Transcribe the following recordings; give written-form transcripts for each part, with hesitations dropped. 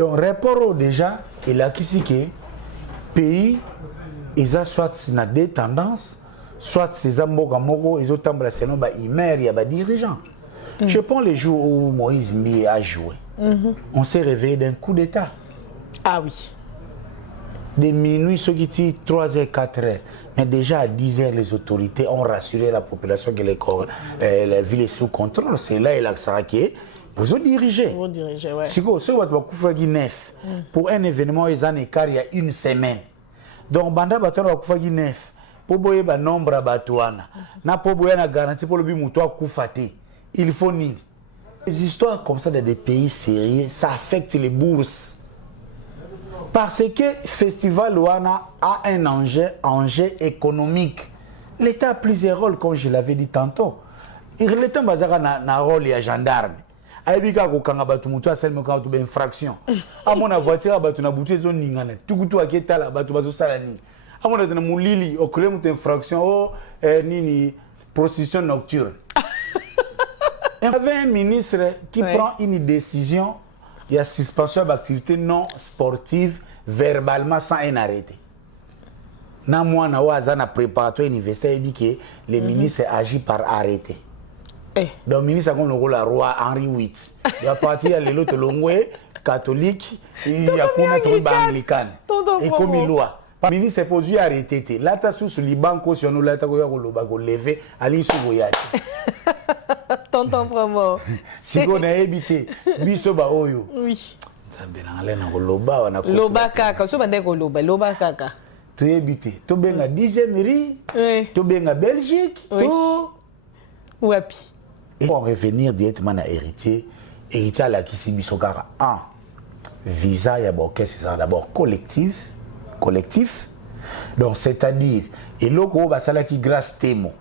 Donc rapport déjà il a qu'ici que pays ils ont soit na des tendances soit ces amboga moko ils ont tamba selon ba imer ya ba dirigeant. Je prends les jours où Moïse Mbi a joué. On s'est réveillé d'un coup d'état. Ah oui. De minuit, ceux qui tirent 3h, 4h. Mais déjà à 10h, les autorités ont rassuré la population que la ville est sous contrôle. C'est là il a que vous dirigez. Vous dirigez, ouais. Si vous avez neuf pour un événement, ils ont écart il y a une semaine. Donc, banda bato na kufagi neuf. Pour boyer ba nombre à batouana. Na pour boyer na garantie pour le bimuto à kufate. Il faut ni. Les histoires comme ça dans des pays sérieux, ça affecte les bourses. Parce que le festival Luana a un enjeu économique. L'État a plusieurs rôles, comme je l'avais dit tantôt. L'État a un rôle de gendarme. Il y a une infraction. À mon voiture, il y a une infraction. Prostitution nocturne. Il y avait un ministre qui prend une décision. Il y a suspension d'activités non sportives verbalement sans un arrêté. Na moi na wazana préparatoire universitaire dit que le ministre agit par arrêté. Donc le ministre comme le roi Henri VIII. Il y a parti à l'autre longwe catholique, il y a qu'on trouvé anglican. Et comme il loi. Le ministre est posé arrêté. Là ta sous le banco sur nous là ta ko lever ali sou voyage. Tonton promo. Si on a évité, biso ba oyo. Oui. Loba kaka, so bande ko loba kaka. Tu évité. To benga 10e riz. To benga Belgique. To wapi. Et pour revenir directement à héritier, héritier la kisi biso kaka visa ya boké c'est d'abord collectif. Donc c'est-à-dire et loko basala ki grâce témo.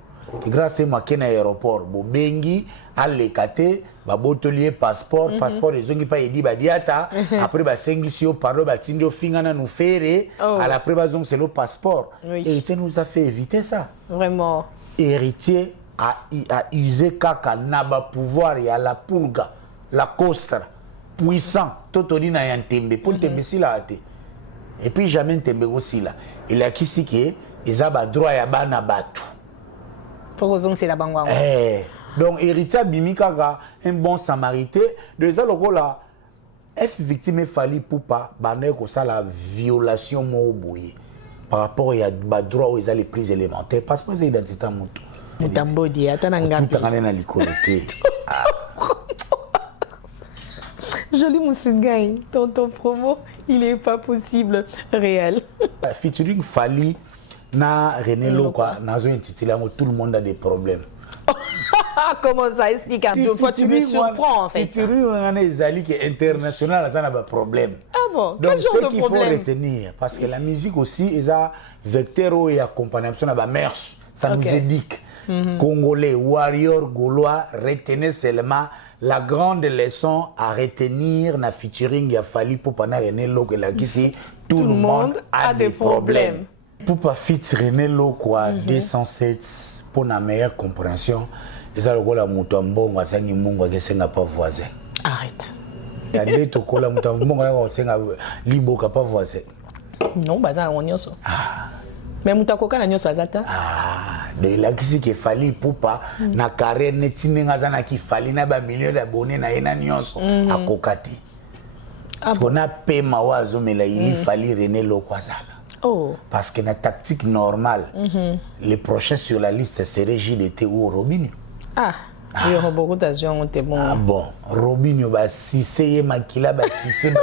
Grâce à moi, à l'aéroport, Bobengi, à l'écaté, Babotolier, passeport, les gens qui pas dit Badiata, après Basengi, si au pardon, Batindio, Fingana nous faire, à la prévasion, c'est le passeport. Héritier nous a fait éviter ça. Vraiment. Héritier a usé Kaka, Naba pouvoir, et à la pulga, la costra, puissant, Totoni na yantembe, pour tembe si la hâte. Et puis jamais tembe aussi là. Il a qui si qui ils ont droit à Banabatu. C'est la banque. Donc, héritier Bimikaka, un bon samaritain, de ça, le rôle là, F victime fallu pour pas, ça la violation mobouille par rapport à droit aux les prises élémentaires, parce que c'est l'identité à moto. Mutambodi, attends, tout en allant à l'écoloté. Joli Moussoungaï, tonton promo, il est pas possible réel. Featuring Fali. Na René Loka, tout le monde a des problèmes. Comment ça explique? Deux fois tu me surprends en fait. Featuring on a des alliés qui international, ça n'a pas de problème. Ah bon? Donc quel genre ce de qu'il faut problème? retenir, parce que la musique aussi, ils ont vecteur et accompagnement à la mers, ça nous éduque. Congolais, warrior, gaulois, retenez seulement la grande leçon à retenir na featuring a fallu pour pas René Loka là ici, tout le monde a des problèmes. Pour pas fit René Lokwa 207 pour la meilleure compréhension, ils ont la mutombo wasangi mungu akesenga pas voisin. Arrête. Il y a des tokola mutombo wasenga liboka pas voisin. Non, baza on nyoso. Mais mutakoka na nyoso azata. De la kisi ke fali pour pas na carrière netinenga zana ki fali na ba millions d'abonnés na ena nyoso akokati. Parce qu'on a payé mawazo mais là il fallait René Lokwa zala. Oh. Parce que la tactique normale, les prochains sur la liste seraient JDT ou Robinho. Il y aura beaucoup d'argent, bon. Bon, Robinho, si c'est Makila, si c'est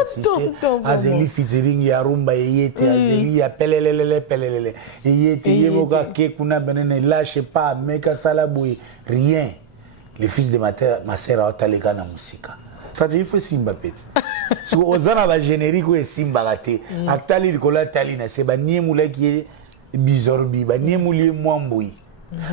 Azeli featuring Yarumba, Yete, Azeli, ya pelelele, Yete, Yemoga, Kekuna, Benene, lâche pas, Meka Salaboui, rien. Le fils de ma sœur a talé na musika. Ça il faut Simba petit. Si on a un générique ou Simba raté, actuellement il colle tali na c'est ba niemula qui est bizorbi, ba niemuli mwamboui.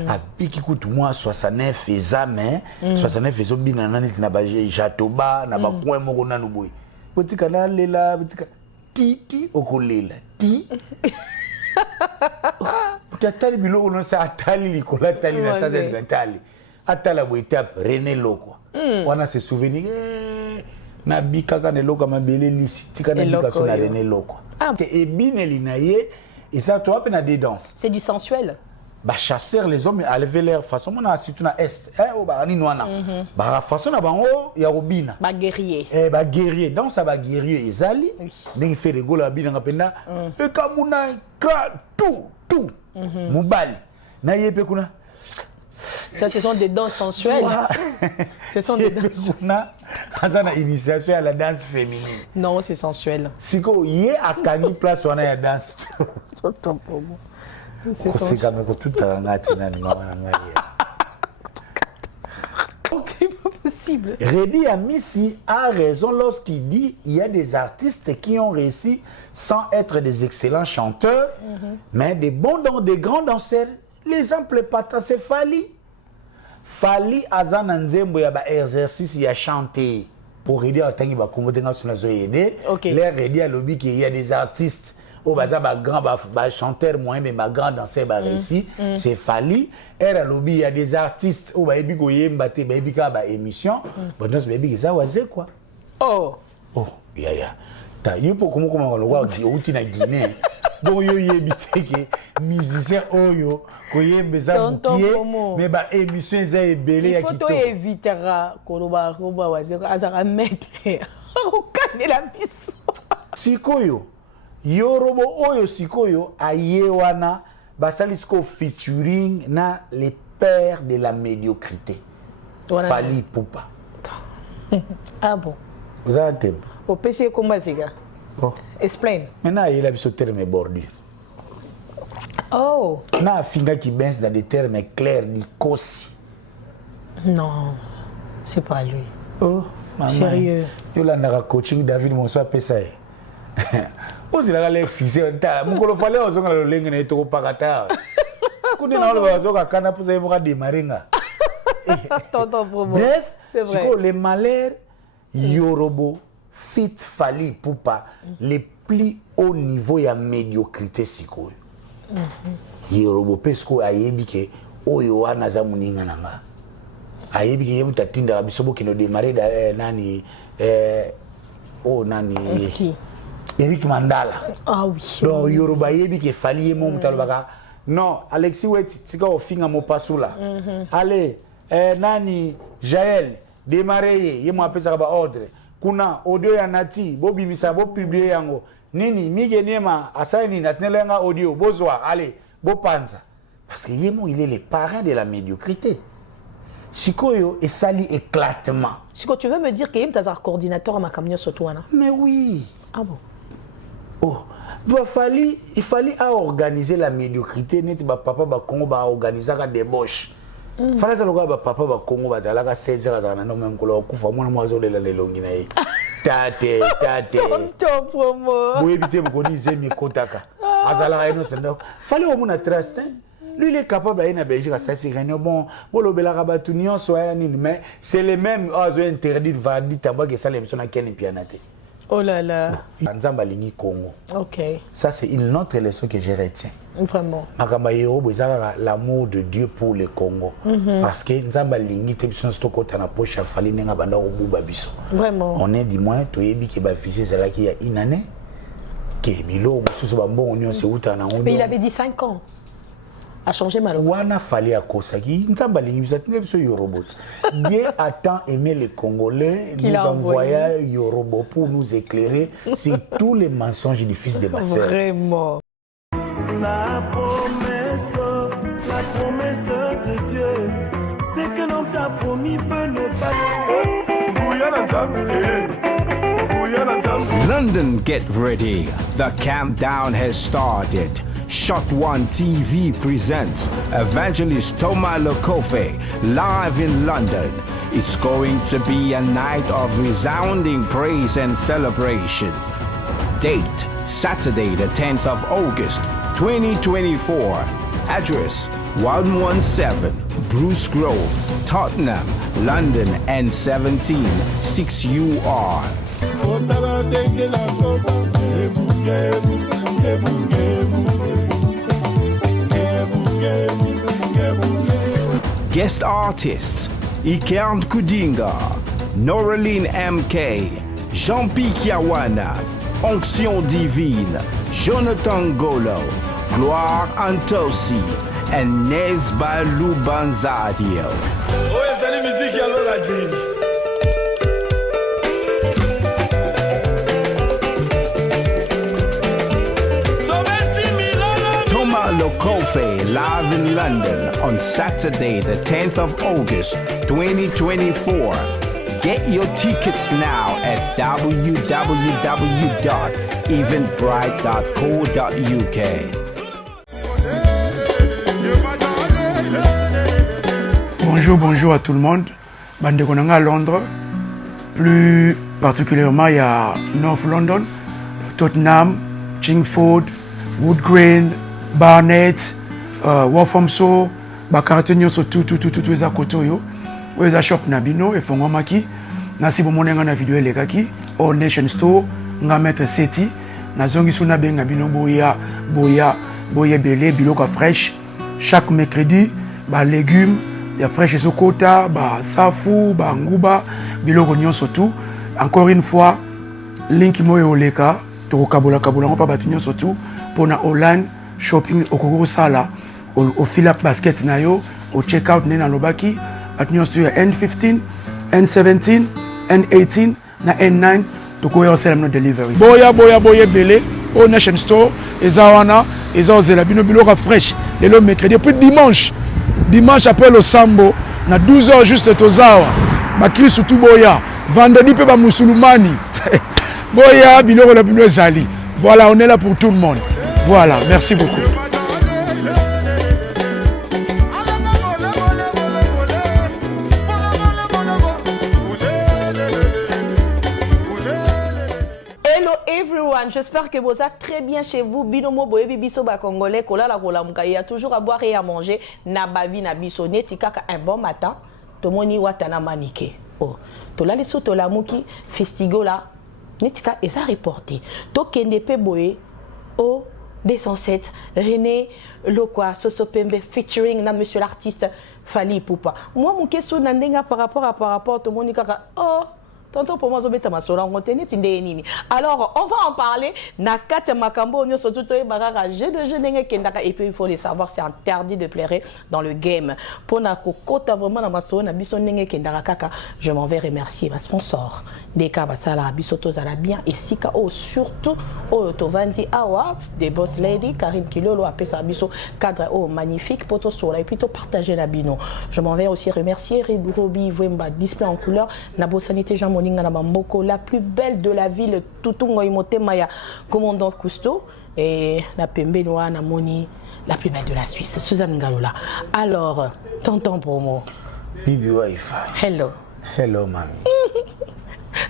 A piki kutu moi 69 examen, 69 ezobi na nani na ba jatoba na ba coin moko na nuboui. Petit canal lela, petit ti okolela ti. Tatali biloko non sa atali likola tali na sa zentali. Atala bo étape René Lokwa. On a ses souvenirs. na bikaka ne loka mabele lisi tika na bika so na rene loko et bineli na ye et ça toi pe na des danses c'est du sensuel ba chasseur les hommes à lever leur façon mona surtout na est o ba ni noana ba façon na bango ya robina ba guerrier ba guerrier donc ça ba guerrier ezali ndenge fait rigola bina ngapenda e kamuna tout mubali na ye pe kuna. Ça, ce sont des danses sensuelles. Ce sont des danses. On a une initiation à la danse féminine. Non, c'est sensuel. Si vous y a une place où on a la danse. C'est comme tout ok, pas possible. Redi Amissi a raison lorsqu'il dit qu'il y a des artistes qui ont réussi sans être des excellents chanteurs, mais des bons des grands danseurs. L'exemple patent c'est Fali. Fali azan nzembo ya ba exercice ya chanter pour aider à tangi ba Congo tenga suna zo aider. L'air aider à lobby qu'il y a des artistes au baza ba grand ba chanteur moyen mais ba grand danseur ba réussi c'est Fali. Air à lobby il y a des artistes au ba ebi ko yemba te ba ebi ka ba émission. Bon donc ba ebi ça waze quoi. Oh ya ta yupo comment on wa uti na Guinée. Donc yo yebite ke musicien oyo koyembeza bukie mais ba émission eza ebele ya kitoko. Il faut évitera koloba wazeko azaka mettre okanela biso. Sikoyo yorobo oyo sikoyo ayewana basalisiko featuring na les pères de la médiocrité. Fali Ipupa. Ah bon. Vous avez un thème. Au PC combat ziga. Explain. Maintenant, il a ce terme bordure. Oh. Na finga qui baisse dans des termes clairs, ni kosi. Non, c'est pas lui. Oh, maman. Sérieux. Yo la nara coaching David Monsoa Pesae. Ozi la Alexis, c'est ta. Mon colo fallait ozo ngalo lenga na etoko pakata. Kundi na olo bazo ka kana pour ça moka démarringa. Tonton promo. Bref, c'est vrai. Les malheurs Yorobo fit Fali Ipupa les plus haut niveau ya médiocrité sikoyo. Yorobo pesko ayebi ke oyo wana za muninga nanga. Ayebi ke yebuta tinda bisobo kino démarrer nani nani qui? Eric Mandala. Ah oui. Donc Yoruba yebi ke Fali yemo mutalobaka. Non, Alexis Weti tika ofinga mo pasula. Allez, nani Jaël démarrer yemo apesa ba ordre. Kuna audio ya nati bobi misa bo publier yango nini mige niema asaini natnelenga audio bozwa allez bo panza parce que yemo il est le parrain de la médiocrité. Sikoyo et sali éclatement. Siko tu veux me dire que yem tazar coordinateur à ma camion sotouana? Mais oui. Ah bon. Oh, il fallait organiser la médiocrité net ba papa ba Congo ba organiser la débauche. Fala za loka ba papa ba Congo ba zala ka 16 ans na no menkolo kufa mwana mwazo lela lelongi na ye. Tate. Tonton promo. Bo éviter ko ni zemi kotaka. Azala ka eno sendo. Fallait au mona trust. Lui il est capable d'aller en Belgique à ça c'est rien bon. Bolo bela ka ba tunion soya ni mais c'est les mêmes ozo interdit de vendre tabac que ça les personnes qui en pianate. Oh là là. Nzamba lingi Congo. OK. Ça c'est une autre leçon que je retiens. Vraiment. L'amour de Dieu pour le Congo. Parce que Nzamba lingi te biso stoko ta na poche Fali nenga banda obuba biso. Vraiment. On est du moins toyebi ke ba fils c'est là qui a une année que bilo mususu ba mbongo nyonse uta na Mais il avait dit 5 ans. A changé malheureusement. Wana Fali akosaki Nzamba lingi biso tnebiso yorobot. Dieu a tant aimé les Congolais, nous envoya Yorobo pour nous éclairer sur tous les mensonges du fils de ma sœur. Vraiment. La promesse de Dieu, c'est que l'on t'a promis peut ne pas. London, get ready. The countdown has started. Shot One TV presents Evangelist Thomas Lokofe live in London. It's going to be a night of resounding praise and celebration. Date, Saturday the 10th of August, 2024. Address, 117 Bruce Grove, Tottenham, London N17 6UR. Guest artists, Ikern Kudinga, Noraline MK, Jean-Pierre Kiawana, Onction Divine, Jonathan Golo, Gloire Antosi, and Nesba Lubanzadio. Toma Lokofe live in London on Saturday, the 10th of August, 2024. Get your tickets now at www.eventbrite.co.uk. Bonjour à tout le monde. Bande Konanga à Londres, plus particulièrement il y a North London, Tottenham, Chingford, Wood Green, Barnet, Walthamstow, bakarate nyonso tout eza koto yo. Oza shop na bino e fongo maki. Nasi bomonenga na video elekaki All Nation Store nga mettre seti na zongi suna benga bino boya belé biloko fresh chaque mercredi ba légumes ya fresh ezokota ba safu ba nguba biloko nyonso tout. Encore une fois link moyo oleka to kabola ngo pa batu nyonso tout pona online shopping okoko sala au fill up basket na yo au check out nena lobaki attention sur N15, N17, N18, na N9 to go your sell no delivery. Boya belé au Nation Store ezawana ezozela bino biloko fresh le mercredi puis dimanche après le sambo na 12h juste tozawa bakri surtout boya vendredi pe ba musulmani boya biloko la bino ezali. Voilà, on est là pour tout le monde. Voilà, merci beaucoup. J'espère que vous êtes très bien chez vous. Binomo boyebi biso ba congolais kola la kola muka, il y a toujours à boire et à manger na bavi na biso netika ka un bon matin tomoni watana manike. Oh, to la liso to la muki festigo la netika esa reporté. To kende pe boye o 207 René Lokwa Sosopembe featuring na monsieur l'artiste Fally Ipupa. Moi muke so na ndenga par rapport to moni kaka oh tonton pour moi zobeta masola ngotene tinde nini. Alors on va en parler na kati makambo nyo surtout to barara jeu de jeu ndenge kendaka et puis il faut le savoir c'est interdit de pleurer dans le game. Pour na kokota vraiment na masola na biso ndenge kendaka kaka, je m'en vais remercier ma sponsor Deka basala biso tozala bien et sika oh surtout oh to vandi awards des boss lady Karine Kilolo apesa biso cadre oh magnifique poto sola et puis to partager la bino. Je m'en vais aussi remercier Robi Vemba display en couleur na sanité Jean la plus belle de la ville, Tutungo Imote Maya, commandant Cousteau, et la Pembe Noa Namoni, la plus belle de la Suisse, Suzanne Galola. Alors, tonton promo. Bibi Wi-Fi. Hello. Hello, mamie.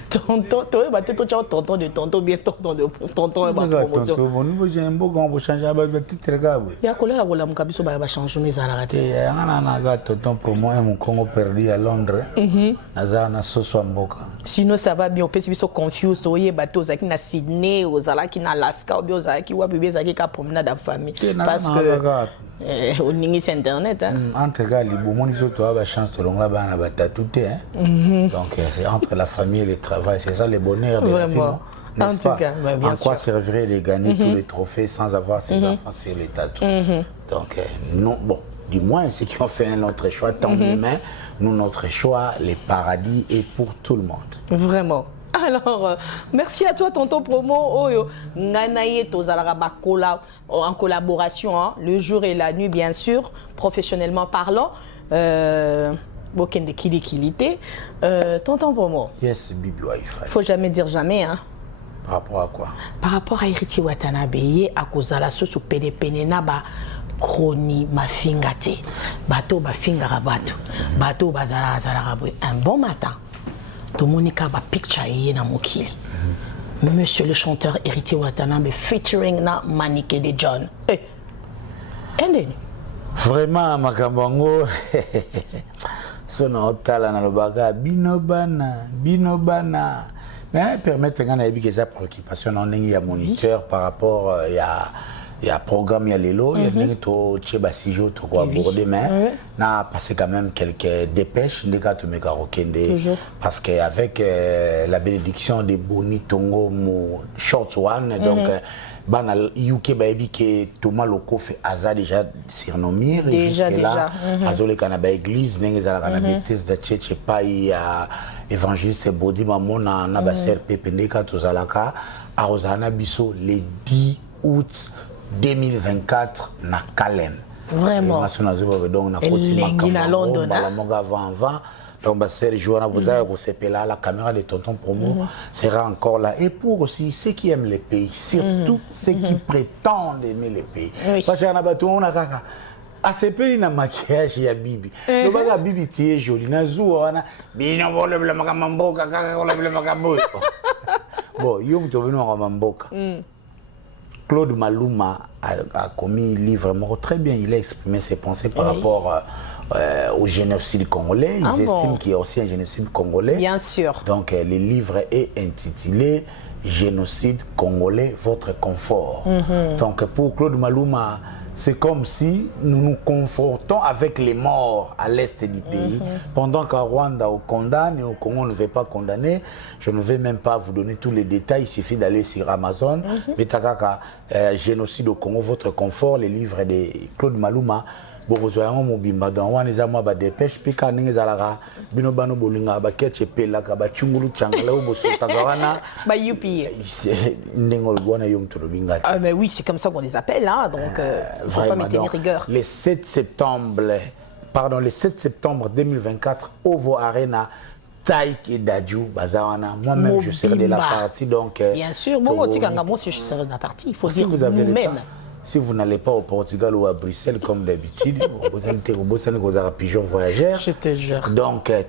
Tonton, toi, tu es tonton de tonton, bien tonton de tonton et ma promotion. Tonton, j'ai un beau grand pour changer la petite regard. Il y a collé la rola mukabiso ba changer mes alaraté. Il y a un tonton pour moi et mon Congo perdu à Londres. Naza na soso mboka. Sinon ça va bien, on peut se so confused, oye bateau zaki na Sydney, ozala ki na Alaska, ou bien zaki wa bébé zaki ka promenade de famille parce que au ningis internet hein. Entre gars, les beaux monde surtout a la chance de l'ongla ba na batatuté hein. Donc c'est entre la famille et le travail, c'est ça le bonheur de la vie. En tout cas, bah, bien sûr. En quoi servirait de gagner tous les trophées sans avoir ses enfants sur les tatous. Donc non, bon, du moins ceux qui ont fait un autre choix, tant mieux, mais nous notre choix, les paradis est pour tout le monde. Vraiment. Alors, merci à toi, tonton promo. Oyo, Nanaye Tozalara Bakola, en collaboration, hein, le jour et la nuit, bien sûr, professionnellement parlant. Boken de Kilikilité. Tonton promo. Yes, Bibi Wi-Fi. Faut jamais dire jamais, hein. Par rapport à quoi? Par rapport à Héritier Watanabe, à cause de la sauce pene naba chroni mafingate. Bateau bafingara bateau bazara un bon matin. Tomonika ba picture na mokili. Monsieur le chanteur Héritier Watanabe featuring na Maniké de John. Vraiment makambango. Sono otala na lobaka binobana. Mais permettre que ça préoccupation on est moniteur par rapport Il y a programme, il y a l'élo, il y a des gens qui ont abordé, mais on a passé quand même quelques dépêches, parce qu'avec la bénédiction de Boni Tongo, Short One, donc, bana UK baby que Thomas Lokofe aza déjà surnommé déjà azole kana ba église ndenge za kana bêtise de tchétché pa ya évangéliste Bodi mamona na ba ser pependeka tozalaka arozana biso le 10 août 2024 na Kalem. Vraiment. Donc na continue London avant. Donc, Sergio, la caméra de Tonton Promo sera encore là. Et pour aussi ceux qui aiment les pays, surtout ceux qui prétendent aimer les pays. Parce qu'il y a un bateau, on a à ce pays, il y a un maquillage, il y a Bibi. Le baga Bibi, tu es joli. Nazou, on a Bino, le magamamboka, le magamboka. Bon, Yom Tobino Mamboka. Claude Maluma a commis un livre très bien. Il a exprimé ses pensées par rapport au génocide congolais. Ils estiment qu'il y a aussi un génocide congolais. Bien sûr. Donc, le livre est intitulé Génocide congolais, votre confort. Donc, pour Claude Maluma, c'est comme si nous nous confortons avec les morts à l'est du pays. Pendant qu'à Rwanda, on condamne et au Congo, on ne veut pas condamner. Je ne vais même pas vous donner tous les détails. Il suffit d'aller sur Amazon. Betakaka, Génocide au Congo, votre confort, les livres de Claude Maluma. Bozoyango mobimba dans wana moi ba dépêche pika ninge zalaka bino bano bolinga ba ketche pelaka ba chungulu changala bosota gawana ba yupi ndengol gwana yom to binga. Ah mais oui, c'est comme ça qu'on les appelle hein, donc faut pas mettre rigueur. Le 7 septembre 2024 Ovo Arena Taïk et Dadju Bazawana, moi-même je serai de la partie donc bien sûr, moi je serai de la partie, il faut dire nous-mêmes. Si vous n'allez pas au Portugal ou à Bruxelles comme d'habitude, vous avez un pigeon voyageur. Je te jure. Donc, ils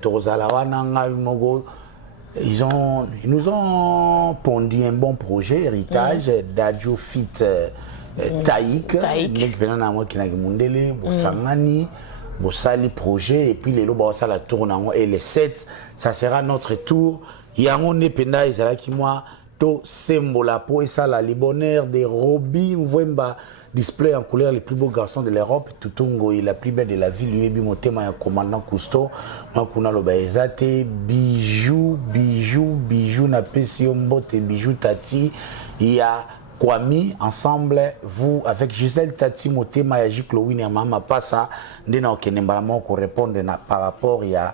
nous ont pondu un bon projet, héritage, Dadju Fit Taïk. Bossali projet, et puis les lots, ça la tourne et les 7, ça sera notre tour. Yango Nependa, Isala qui moi. To Sembola po et ça la bonheur des Roby Mwemba display en couleur les plus beaux garçons de l'Europe Tutungo et la plus belle de la ville lui bimotema ya commandant Cousteau makuna lo baezate bijou na pesi mbote bijou tati ya Kwami ensemble vous avec Gisèle Tati motema ya Jiclowine ya mama passa ndena okenemba moko répondre par rapport ya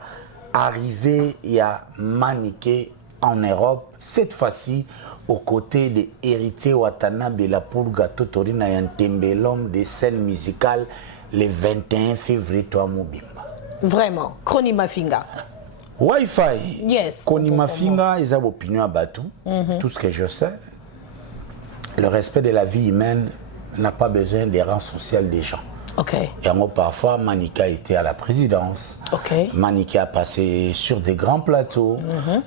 arrivé ya Maniké en Europe, cette fois-ci aux côtés de Héritier Watanabe la Pulga Totorina Yantembe, l'homme des scènes musicales, le 21 février, toi Mobimba. Vraiment, Koni Mafinga. Wi-Fi. Yes. Koni Mafinga, ils ont opinion à Batou. Tout ce que je sais, le respect de la vie humaine n'a pas besoin des rangs sociaux des gens. Ok. Et parfois, Manika était à la présidence. Ok. Manika a passé sur des grands plateaux.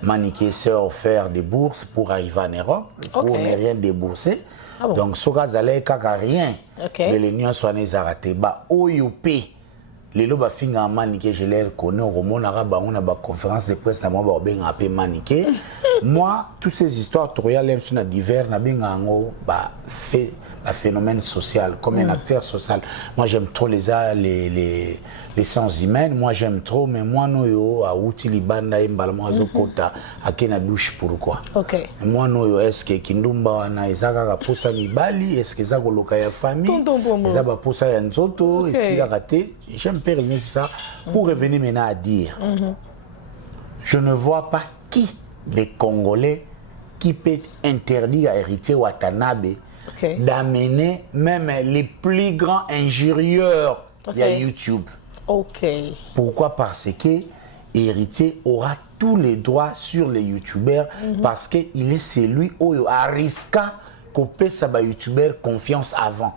Manika s'est offert des bourses pour arriver en Europe. Pour ne rien débourser. Ah bon? Donc, Sogazale kaka rien. Mais les nuances sont les arrêtés. Bah, OUP. Les loba finga Manika, je les reconnais. Au Roman Arabe, on a une conférence de presse. Moi, je vais Manika. Moi, toutes ces histoires, Torial, sont divers. Fait un phénomène social, comme un acteur social. Moi, j'aime trop les sciences humaines. Moi, j'aime trop, mais moi, non, à Outili Banda, Mbalamo, Azokota, à Kena douche, pourquoi? Ok. Moi, non, est-ce que Kindumba, na Izaka, Posa Mibali, est-ce que Zako Lokaya famille, Zaba Posa Yanzoto, et si la raté, j'aime pas rien ça. Pour revenir maintenant à dire, je ne vois pas qui des Congolais qui peut interdire à Héritier Watanabe d'amener même les plus grands injurieurs de YouTube. Pourquoi? Parce que Héritier aura tous les droits sur les YouTubers parce qu'il est celui qui a risqué qu'on paie sa YouTuber confiance avant.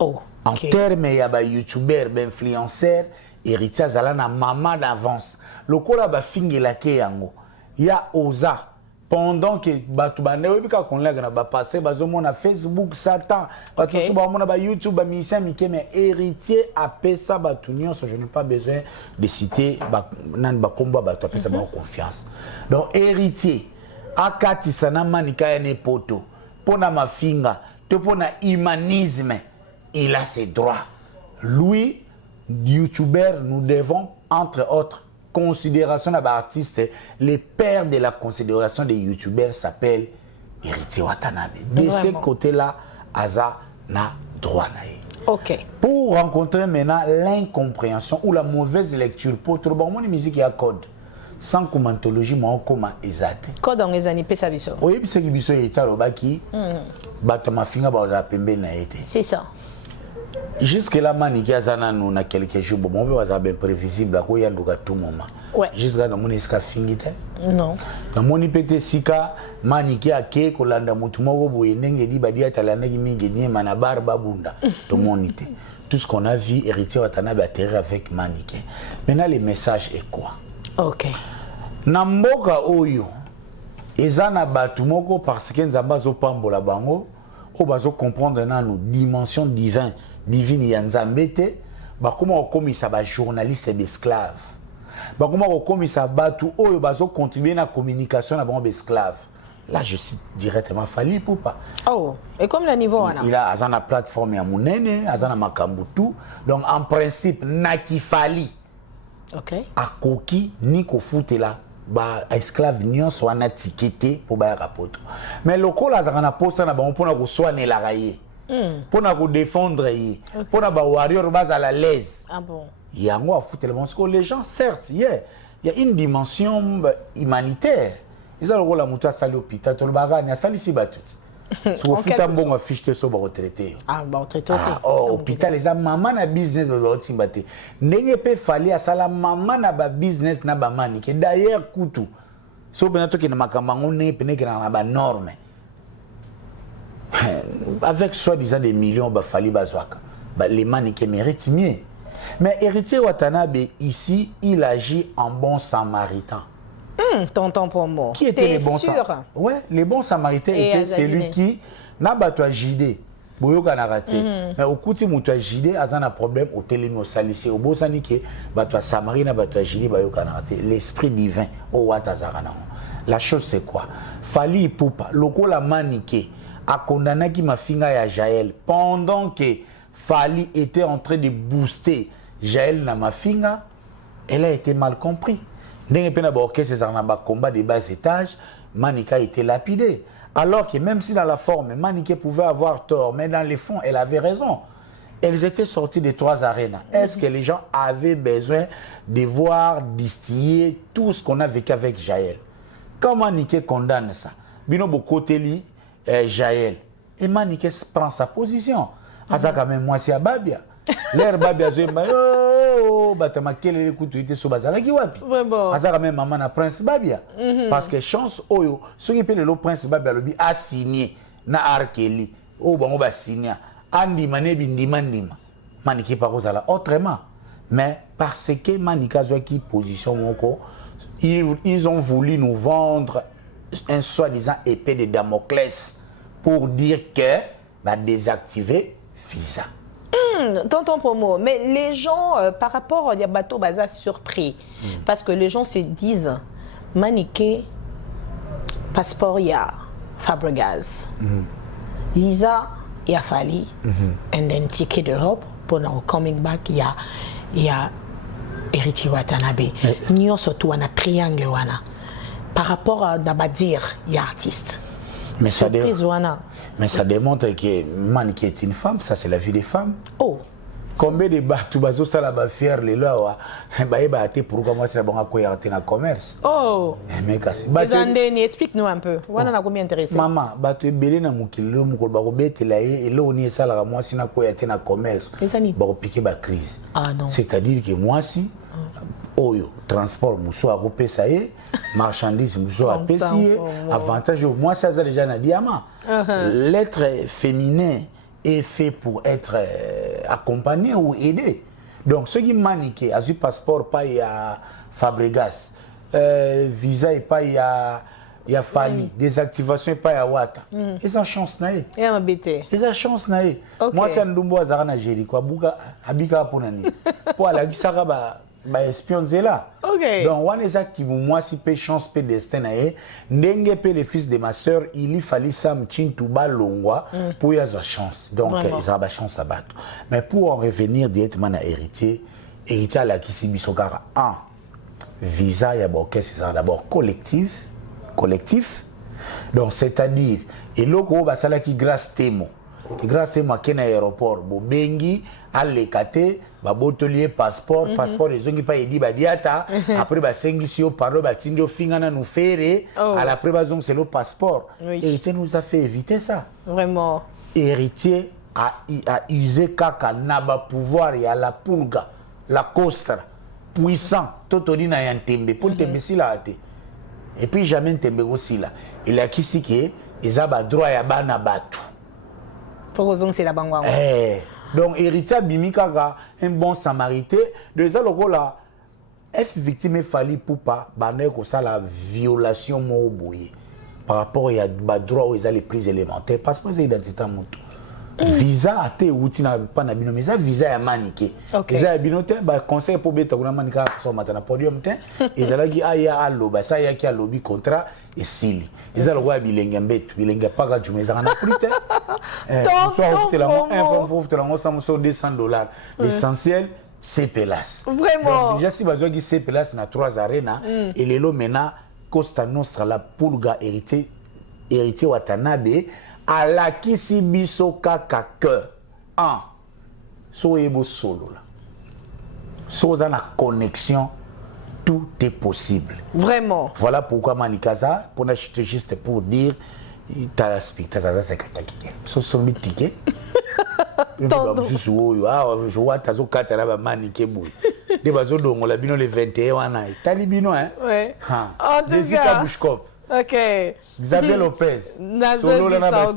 En termes, il y a des YouTubers, des influenceurs, Héritier a na maman d'avance. Le cola ba fingela ke yango. Il y a Oza. Pendant que Batubane, on a passé na Facebook, Satan, YouTube, mais Héritier a payé ça, je n'ai pas besoin de citer confiance. Donc, Héritier, Akati Sana Manika Poto, Pona Mafinga, te pour na humanisme, il a ses droits. Lui, YouTuber, nous devons, entre autres, considération d'artistes, les pères de la considération des YouTubers s'appellent Héritier Watanabe. De ce côté-là, Aza n'a droit. Ok. Pour rencontrer maintenant l'incompréhension ou la mauvaise lecture, pour tout le monde, musique et code. Sans commentologie, mais comme exact. Code en les années, ça biso. Oui, c'est que biso est à l'obaki. Batama finga baza pembe na été. C'est ça. Jusque là, maniki azana nous na quelques jours, bon, on va bien prévisible à quoi y a tout moment. Ouais. Jusqu'à dans mon iska fingite. Non. Dans mon ipete sika maniki ake kolanda mutu moko boye ndenge di badia talanda ki mingi ni manabar babunda to monite. Tout ce qu'on a vu, Héritier Watanabe atterrir avec maniki. Maintenant le message est quoi? Ok. Namboka oyo ezana batu moko parce que nzamba zo pambola bango o bazo comprendre na nous dimension divine ya nzambete ba koma okomisa ba journaliste d'esclaves ba koma okomisa batu oyo bazo contribuer na communication na bango d'esclaves. Là je cite directement Fally Ipupa. Oh, et comme le niveau il a azana plateforme ya munene azana makambu tout donc en principe naki Fally. Ok. Akoki ni kofutela ba esclave nyonso wana tikete pour ba rapoto. Mais lokola za na posa na bango pona ko soigner la raye. Pona ko défendre yi. Pona ba warrior baza la l'aise. Ah bon. Yango afutela parce que les gens certes, il y a une dimension humanitaire. Ils ont lokola mutu asali hôpital to ba gani asali si batuti. So futa mbongo fiche te so ba retraité. Ah ba retraité. Hôpital les maman na business ba timbate. Ndenge pe Fally asala maman na ba business na ba mani ke d'ailleurs kutu. So bena to ke na makambango ne pene ke na ba norme. Avec soi-disant des millions ba Fally bazwaka. Ba les mani ke mérite mieux. Mais Héritier Watanabe ici, il agit en bon samaritain. Tonton pour moi. Qui était les bons samaritains? Ouais, les bons samaritains étaient celui qui n'a pas toi JD. Boyoka na raté. Mais au coup, tu as JD, a un problème au télémi au salissé au beau saniké, toi Samari n'a pas toi JD, boyoka na raté. L'esprit divin au Watazarana. La chose c'est quoi? Fally Ipupa, loko la maniké, a condamné qui m'a finga ya Jaël pendant que Fally était en train de booster Jaël na ma finga, elle a été mal compris. Ces combat de bas étage, Manika était lapidé. Alors que même si dans la forme, Manika pouvait avoir tort, mais dans les fonds, elle avait raison. Elles étaient sorties des 3 arénas. Est-ce que les gens avaient besoin de voir distiller tout ce qu'on a vécu avec Jaël? Quand Manika condamne ça, Binobo Koteli, Jaël, et Manika prend sa position. Asa quand même moi c'est à Babia. L'air Babia Zemba, oh, batama quel est tu étais sur Bazala qui wapi. Asa quand même maman na Prince Babia. Parce que chance oyo, ceux qui payent le Prince Babia lobi a signé na Arkeli. Oh bango ba signé. Andi manebi ndimandima. Maniki pas kozala autrement. Mais parce que Manika qui position moko, ils ont voulu nous vendre un soi-disant épée de Damoclès pour dire que va désactiver visa. Tonton promo, mais les gens par rapport à Bateau Baza surpris parce que les gens se disent Maniké passeport il y a Fabregas, visa il y a Fally, and then ticket d'Europe pour nous coming back il y a Héritier Watanabe. Nous surtout un triangle wana par rapport à Dabadir il y a artiste. Mais ça démontre que Maniké est une femme, ça c'est la vie des femmes. Oh. Combien de bateaux bateaux ça là fier les là bah pourquoi moi c'est la bonne à quoi na commerce. Oh. Mais kasi. Explique-nous un peu. On a combien intéressé. Maman, bateau belé na mukilo mukolo ba robete là et là on y ça là moi si na quoi na commerce. Ba piquer ba crise. Ah non. C'est-à-dire que moi si oyo transport muso a repé ça y est, marchandise muso a payé, avantage moi ça déjà na diamant. L'être féminin est fait pour être accompagné ou aidé. Donc ceux qui maniquent, à ce passeport pas il y a Fabregas, visa et pas il y a Fally, désactivation et pas il y a Wata. Ils ont chance naé. Ils ont chance naé. Moi c'est un dumbo azara na Jéricho, abuka abika ponani. Pour la gisara ba ba espion zela. OK. Donc wana eza ki moi si pe chance pe destin na ye ndenge pe le fils de ma sœur il fallait ça mchintu balongwa pour yaza chance. Donc ils ont ba chance à battre. Mais pour en revenir directement à héritier à la kisi bisokara visa ya orchestre c'est d'abord collectif. Donc c'est-à-dire et loko basala ki grâce témo à aéroport bobengi alekate babotolier passeport ezongi pa edi badiata après basengi sio parlo batindio fingana nous faire à la prévasion c'est le passeport. Héritier nous a fait éviter ça. Vraiment. Héritier a usé kaka naba pouvoir et à la pulga la costra puissant totoli na yantembe pour tembe si la ate. Et puis jamais tembe aussi là. Il a qui si que ils a ba droit ya bana batu. Pour raison c'est la bangwa. Donc héritier bimikaka un bon samaritain de ça le là F victime fali poupa bana ko ça la violation mo boye par rapport à ba droit aux les plus élémentaires parce que c'est identité moto. Visa a été outil na pas na bino mais ça visa ya maniqué. Visa ya binote ba conseil pour beta kuna manika so matana podium te et ça lagi aya allo ba ça ya ki allobi contrat et sili. Ils ont le bilenge mbetu bilenge paga jumeza na prite. Soit vous te la ça $200. L'essentiel c'est pelas. Vraiment. Déjà si bazo gi c'est pelas na 3 arena et lelo mena Costa Nostra la pulga héritier Watanabe à la kisi biso kaka que so ebo solo là so za na connexion tout est possible. Vraiment. Voilà pourquoi Manikaza pour acheter juste pour dire t'as la spectateur ça c'est so so mi ticket je vois tazo katara ba manike boy de bazo dongo la bino le 21 wana talibino hein. Ouais. En tout cas OK. Xavier Lopez. Solo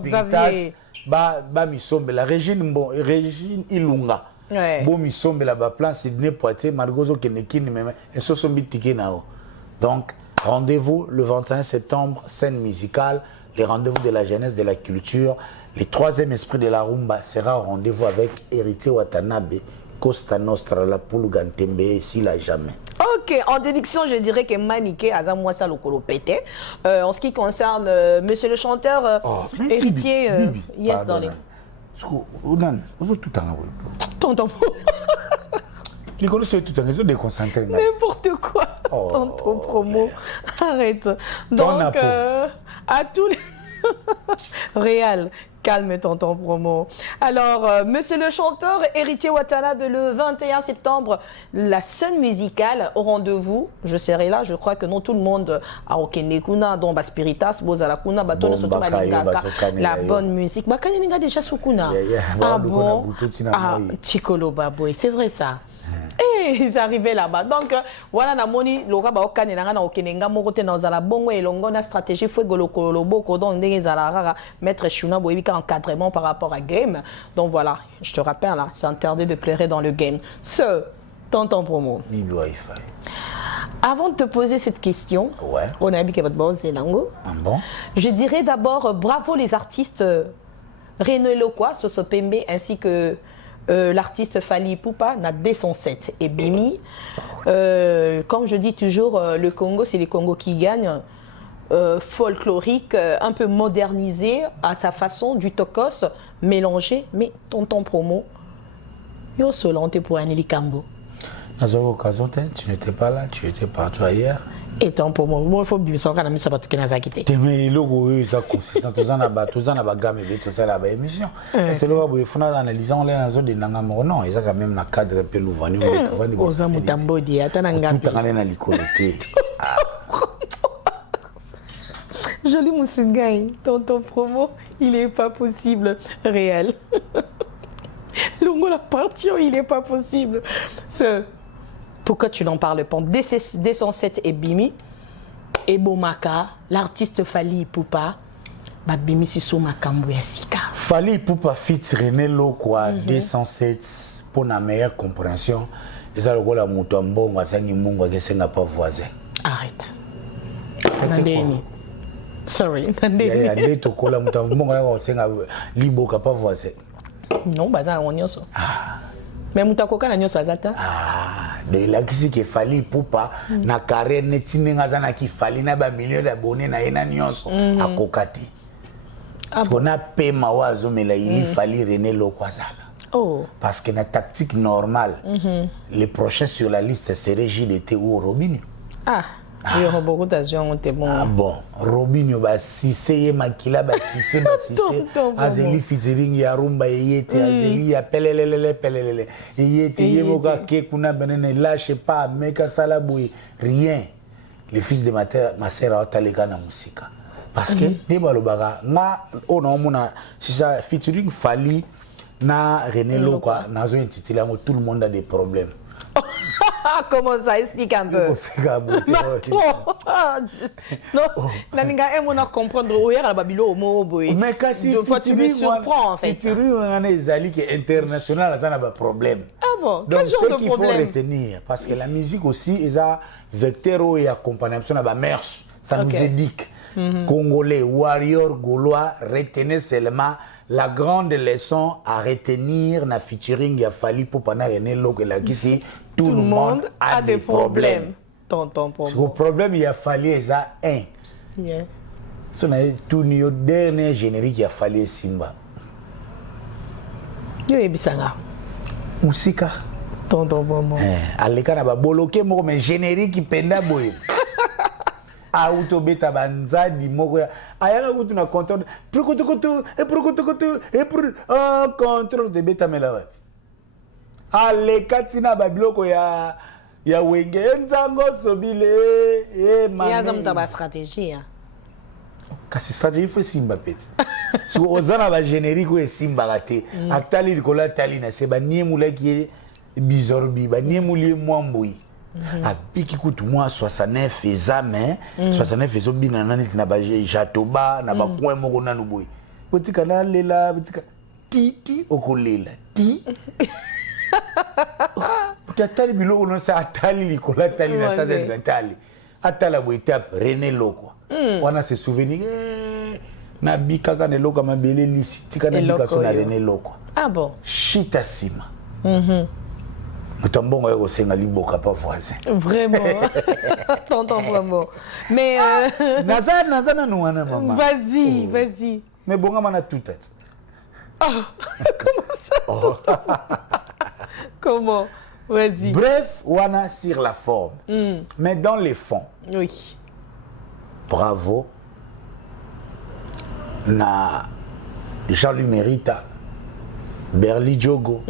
Xavier. Ba misombe la Régine Ilunga. Ouais. Bo misombe la ba plan Sydney Poitiers Margozo Kenekini même et so so bitike nao. Donc rendez-vous le 21 septembre scène musicale, les rendez-vous de la jeunesse de la culture, le troisième esprit de la rumba sera au rendez-vous avec Héritier Watanabe, Costa Nostra la Pulugantembe ici là jamais. Ok, en déduction, je dirais que Maniké a moi ça le colopété. En ce qui concerne monsieur le chanteur héritier, Bibi, yes, darling. Tout Tonton. Les collègues sont tout le temps déconcentrés. N'importe quoi. Tonton promo. Arrête. Donc, à tous les. Réal, calme tonton promo. Alors, monsieur le chanteur, héritier Watanabe, le 21 septembre, la scène musicale au rendez-vous. Je serai là, je crois que non tout le monde a Okenekuna, dont Baspiritas, Bozalakuna, Batone Sotomalingaka, la bonne musique. Bakaninga déjà Sukuna. Ah bon? Ah, Tikolo Baboy, c'est vrai ça. Et ils arrivaient là-bas. Donc, voilà, na moni, loka ba okane na na okenenga moko te na zala bongo elongo na stratégie fwe golokolo boko donc ndenge zala rara mettre Shuna boyika encadrement par rapport à game. Donc voilà, je te rappelle là, c'est interdit de pleurer dans le game. Tonton promo. Avant de te poser cette question, on a vu que votre boss est lango. Bon. Je dirais d'abord bravo les artistes René Lokwa, Soso Pembe ainsi que l'artiste Fali Poupa n'a D107 et Bimi. Comme je dis toujours, le Congo, c'est les Congos qui gagnent. Folklorique, un peu modernisé à sa façon, du tokos mélangé, mais tonton promo, yo solante pour Anneli Kambo. Tu n'étais pas là, tu étais partout ailleurs. Et ton promo, moi il faut bien ça quand même ça va tout qu'un zakité. Mais logo ça consistant tout ça na ba gamme et tout ça la ba émission. C'est le va faut analyser les zone de nangamo non, ils a quand même na cadre un peu louvani ou vani. Oza mutambodi atana ngambi. Tout ngana na likoloté. Joli Moussungai, tonton promo, il est pas possible réel. Longo la partie, il est pas possible. Pourquoi tu n'en parles pas? D107 et Bimi et Bomaka, l'artiste Fali Poupa, Bimi Siso Makambo ya Sika. Fali Poupa fit René Lokwa D107 pour la meilleure compréhension. Ils ont le moto mbongo asangi mungu akesenga pas voisin. Arrête. Nandeni. Sorry, Nandeni. Ya ndeto kola moto mbongo akesenga liboka pas voisin. Non, baza on yoso. Mais mutakoka na nyoso azata. Ah, de la kisi ke fali poupa na carrière netinenga zana ki fali na ba millions d'abonnés na ena nyonso akokati. Parce qu'on a paiement wazo mais là il fallait René Lokwazala. Oh. Parce que la tactique normale, les prochains sur la liste seraient JDT ou Robinho. Ah. Il y a beaucoup d'argent, c'est bon. Ah bon, Robinho ba sise makila ba sise azeli featuring ya rumba yete azeli ya pelelele yete yemoka ke kuna benene lâche pas meka salaboui rien. Le fils de ma sœur a taleka na musika. Parce que ne balobaka na ono mona si ça featuring Fali na René Lokwa nazo intitulé tout le monde a des problèmes. Comment ça explique un peu? Non, la minga on comprendre où est la babilo au mot boy. Mais kasi fois tu me surprends en fait. Featuring on a ezali que international ça n'a pas problème. Ah bon? Donc Quel genre ce de qu'il faut problème? retenir parce que la musique aussi est un vecteur et accompagnement na ba mers ça nous éduque. Congolais, warrior, gaulois, retenez seulement la grande leçon à retenir na featuring ya Fali pour pendant René Lok et la Kissi, tout le monde a des problèmes. Tonton problème. Le problème il y a Fali ça un. Yeah. So na tout le dernier générique il y a Fali Simba. Yo ebisanga. Musika. Tonton bon. Aleka na ba boloke moko mais générique penda boy. Auto beta banzadi moko ya ayaka kutu na contrôle contrôle de beta mela ale katina ba biloko ya wenge nzango sobile mama ya zamta ba stratégie kasi stratégie faut simba peti si ozana ba générique ou simba raté atali likola tali na se ba niemula ki bizorbi ba niemuli mwambui a biki kutu moi 69 examen 69 ezobina nani na ba jatoba na ba coin moko nanu boy botika na lela botika titi okolela ti tatali biloko no sa atali likola tali na sa zgatali atala bo étape René Lokwa wana se souvenir na bikaka ne loka mabele lisi tika na bika so na René Lokwa. Ah bon shita sima Mutombongo yoko senga liboka pas voisin. Vraiment. Tonton vraiment. Mais Nazana nous wana maman. Vas-y, vas-y. Mais bonga mana tout tête. Comment ça? Comment? Vas-y. Bref, wana sur la forme. Mais dans les fonds. Oui. Bravo. Na Jean-Louis Mérita. Berli Diogo,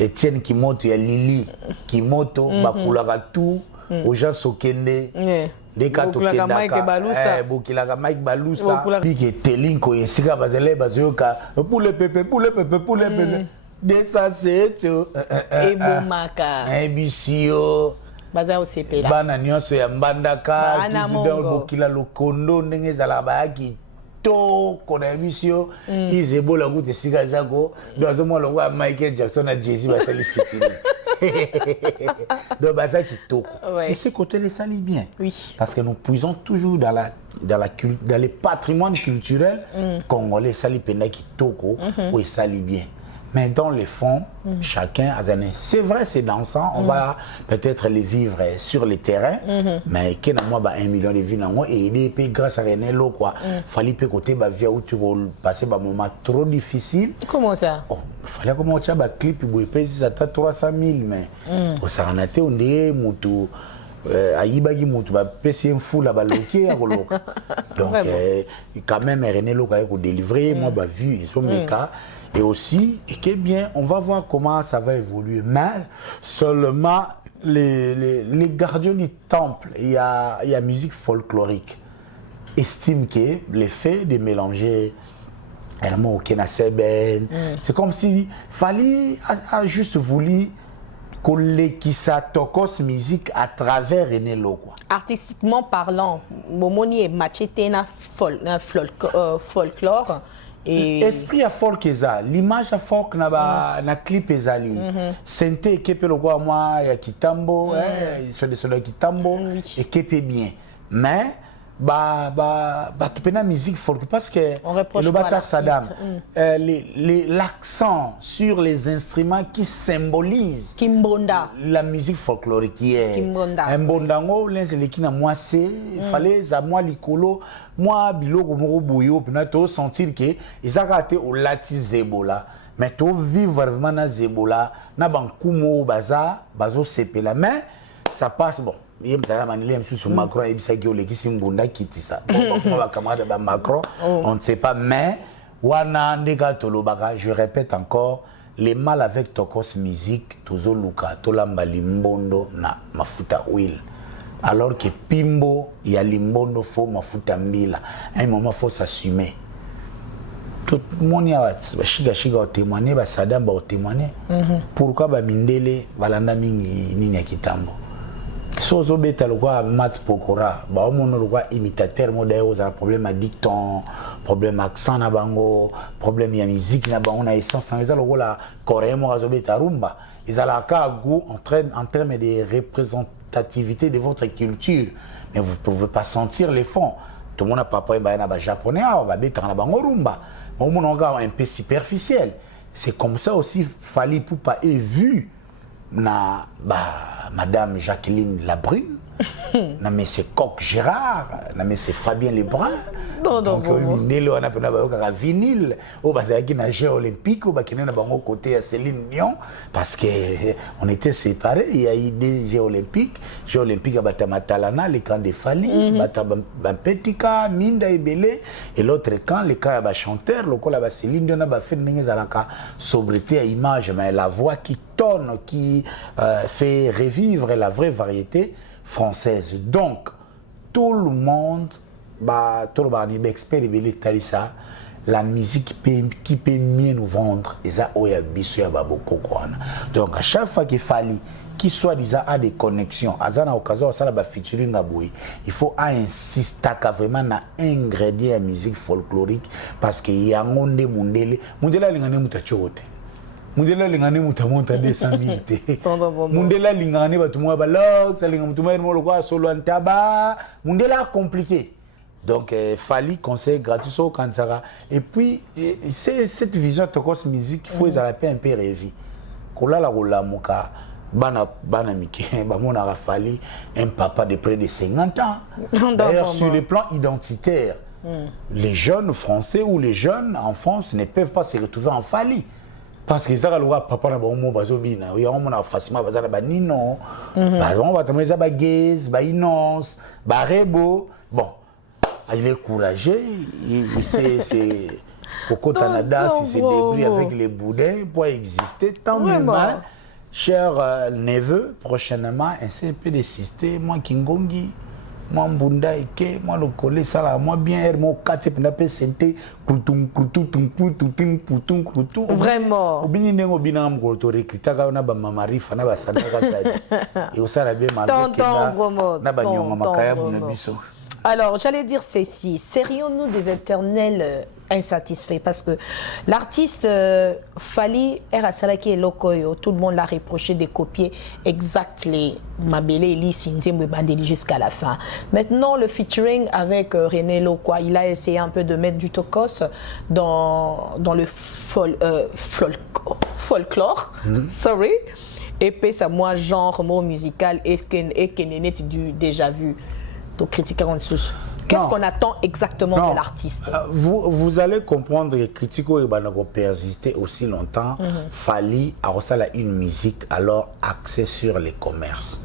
Etienne Kimoto, ya Lili Kimoto, bakulaka tout, aux gens sokende, des kato kendaka, bokilaka Mike Balusa, pike telinko yesika bazele bazoyoka, poulet pepe, de ça c'est ebomaka, ebisio, baza osepela, bana nyonso ya mbandaka, bokila lokondo ndenge ezala bayaki. Kona émission ils ebola goûter sika zako dans moi le roi Michael Jackson a Jay-Z va salir fitini donc ça qui toko mais ce côté les salit bien parce que nous puisons toujours dans les patrimoines culturels congolais salit penda qui toko ou salit bien. Mais dans les fonds, chacun a donné. C'est vrai, c'est dansant. On va peut-être les vivre sur le terrain. Mais qu'il y a moi 1 million de vies et il est grâce à René Lokwa. Fallait peut côté bah via où tu passer un moment trop difficile. Comment ça? Oh, fallait comment tu as un clip pour payer ça 300 000 mais au Saranate on dit mutu aïbagi mutu ba PC un fou la baloké donc quand même René Lokwa a délivré moi bah vu ils sont mes cas. Et aussi, et que bien, on va voir comment ça va évoluer. Mais seulement les gardiens du temple, il y a musique folklorique, estiment que l'effet de mélanger c'est comme si fallait juste voulu coller qui ça tokos musique à travers René Lokwa. Artistiquement parlant, Momoni est matché na folklore. Et esprit à folk eza l'image à folk na clip ezali sente kepe lokwa moi ya kitambo sur des soldats kitambo et kepe bien mais tu peux la musique folk parce que le bata Saddam l'accent sur les instruments qui symbolisent Kimbonda la musique folklorique qui est Kimbonda Mbondango lenzeleki na moi c'est fallait za moi likolo moi biloko moko boyo pena to sentir que ezaka te au lati zebola mais to vivre vraiment na zebola na bankumo bazo sepela mais ça passe bon. Il y a Macron et Macron, on ne sait pas, mais je répète encore, les mal avec Tokos musique, Tozo Luka, Tolamba Limbondo, na Mafuta Will. Alors que Pimbo, il y a Limbondo, faut Mafuta Mila. À un moment, il faut s'assumer. Tout le monde a témoigné, Sadam a témoigné. Pourquoi Mindele, Valanda Mingi, Nina Kitambo? Sozo beta le quoi mat pokora ba mon le quoi imitateur modèle aux problème à dicton problème accent na bango problème ya musique na bango na essence sans ça le la coréen mo azo beta rumba ils ala ka goût en termes de représentativité de votre culture mais vous pouvez pas sentir les fonds tout le monde a papa ba na japonais ba beta na bango rumba au mon regard un peu superficiel c'est comme ça aussi Fally Ipupa est vu na madame Jacqueline Labrune, na monsieur Coq Gérard, na monsieur Fabien Lebrun. Donc on a un vinyle au bazaki na Jeux olympiques au bakina na bango côté à Céline Dion parce que on était séparés, il y a eu des Jeux olympiques à Batamatalana, les camps de Fally, Batampetika, Minda Ebele et l'autre camp les camps à chanteur, le col à Céline Dion a fait n'ingezalaka sobriété à image mais la voix qui tonne qui fait revivre la vraie variété française. Donc tout le monde la musique qui peut mieux nous vendre et ça donc à chaque fois qu'il fallait qu'il soit déjà à des connexions à une occasion ça la featuring il faut insister vraiment na ingrédient à musique folklorique parce que y a monde mondele lingane mutachote Mundela lingane mutamonta 200,000 te. Mundela lingane batumwa balok, ça lingane mutuma mo kwa solo antaba. Mundela compliqué. Donc Fally conseil gratuit au Kansara et puis c'est cette vision de Tokos musique il faut les appeler un peu rêver. Kola la rola muka bana miki ba mona Fally un papa de près de 50 ans. D'ailleurs sur le plan identitaire les jeunes français ou les jeunes en France ne peuvent pas se retrouver en Fally. Parce que ça, le papa n'a pas de bazobina. Il y a un facilement bazar banino. On va tomber ça bagez, bainons, barebo. Bon, il est courageux. Il sait c'est Coco Tanada, il s'est débrouillé avec les boudins pour exister. Tant mieux, cher neveu, prochainement, un peu de système, moi Kingongi. Moi Mbunda Eke, moi le collé ça là, moi bien mon 4 pour n'appeler santé vraiment au bini nengo bina mo to recruter ka na ba mamari fana ba sadaka ça et ça la bien mal na ba nyonga makaya na biso. Alors, j'allais dire ceci, serions-nous des éternels insatisfaits parce que l'artiste Fally Erasalaki et Lokoyo, tout le monde l'a reproché de copier exact les Mabele et Lee Sinzemwe Bandeli jusqu'à la fin. Maintenant, le featuring avec René Lokwa, il a essayé un peu de mettre du tokos dans le folklore, sorry, et puis ça, moi, genre, mot musical, et que n'est du déjà vu. Donc, critiquer en dessous. Qu'est-ce qu'on attend exactement de l'artiste? Vous allez comprendre que Critico et Banako persister aussi longtemps. Fally a reçu une musique alors axée sur les commerces.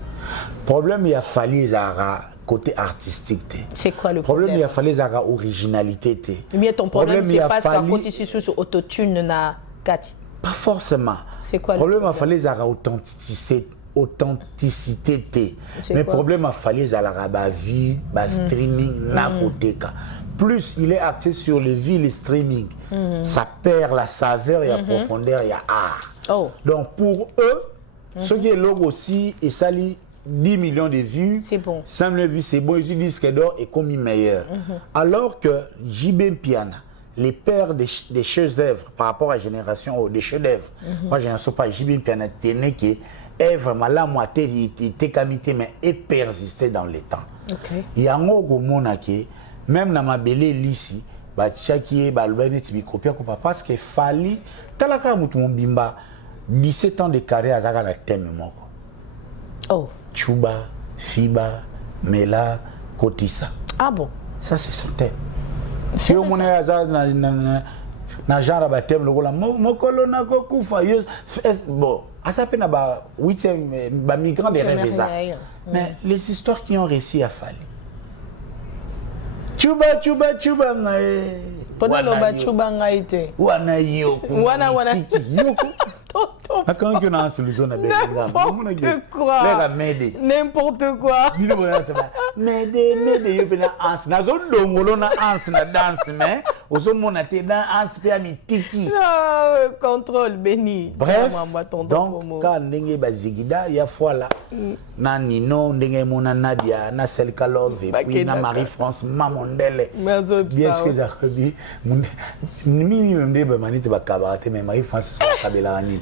Problème, il y a Fally Zara côté artistique. C'est quoi le problème? Il y a Fally Zara originalité. Mais ton problème, c'est parce qu'à côté sur autotune na Kati. Pas forcément. C'est quoi le problème? Il y a Fally Zara authenticité mais problème a fallu la vie streaming na koteka plus il est axé sur le vie le streaming ça perd la saveur et la profondeur il y a art donc pour eux ceux qui est logo aussi et ça 10 millions de vues c'est bon 100 000 vues c'est bon ils disent que d'or est comme meilleur alors que JB Piana les pères des chefs-d'œuvre par rapport à la génération des chefs-d'œuvre moi je ne sais pas JB Piana tenait que œuvre malamu ate etekamite mais et persister dans le temps. Okay. Yango komona ke même na mabele lisi batiaki baloba neti bikopia kopa parce que fali talaka mutu mobimba 17 ans de carrière azaka na thème moko. Oh. Chuba, Fiba, Mela, Kotisa. Ah bon? Ça c'est son thème. Si on a na genre ba thème lokola mokolo na kokufa bon ça peut na ba 8e ba migrant des rêves ça. Mais les histoires qui ont réussi à Fali. Chuba ngai. Pendant le chuba ngai te. Wana yoko. Wana yoko. Quand on a une solution à n'importe quoi. N'importe quoi. Mede yopena ans na zo dongolo na ans na dance mais ozo mona te na ans pe amitiki. Contrôle béni. Bref, donc quand ndenge bazigida ya fois na Nino ndenge mona Nadia na Selka Love et puis na Marie-France Mamondele. Bien sûr que ça rebi mimi ndé ba manite ba kabarate mais Marie-France so kabela ni.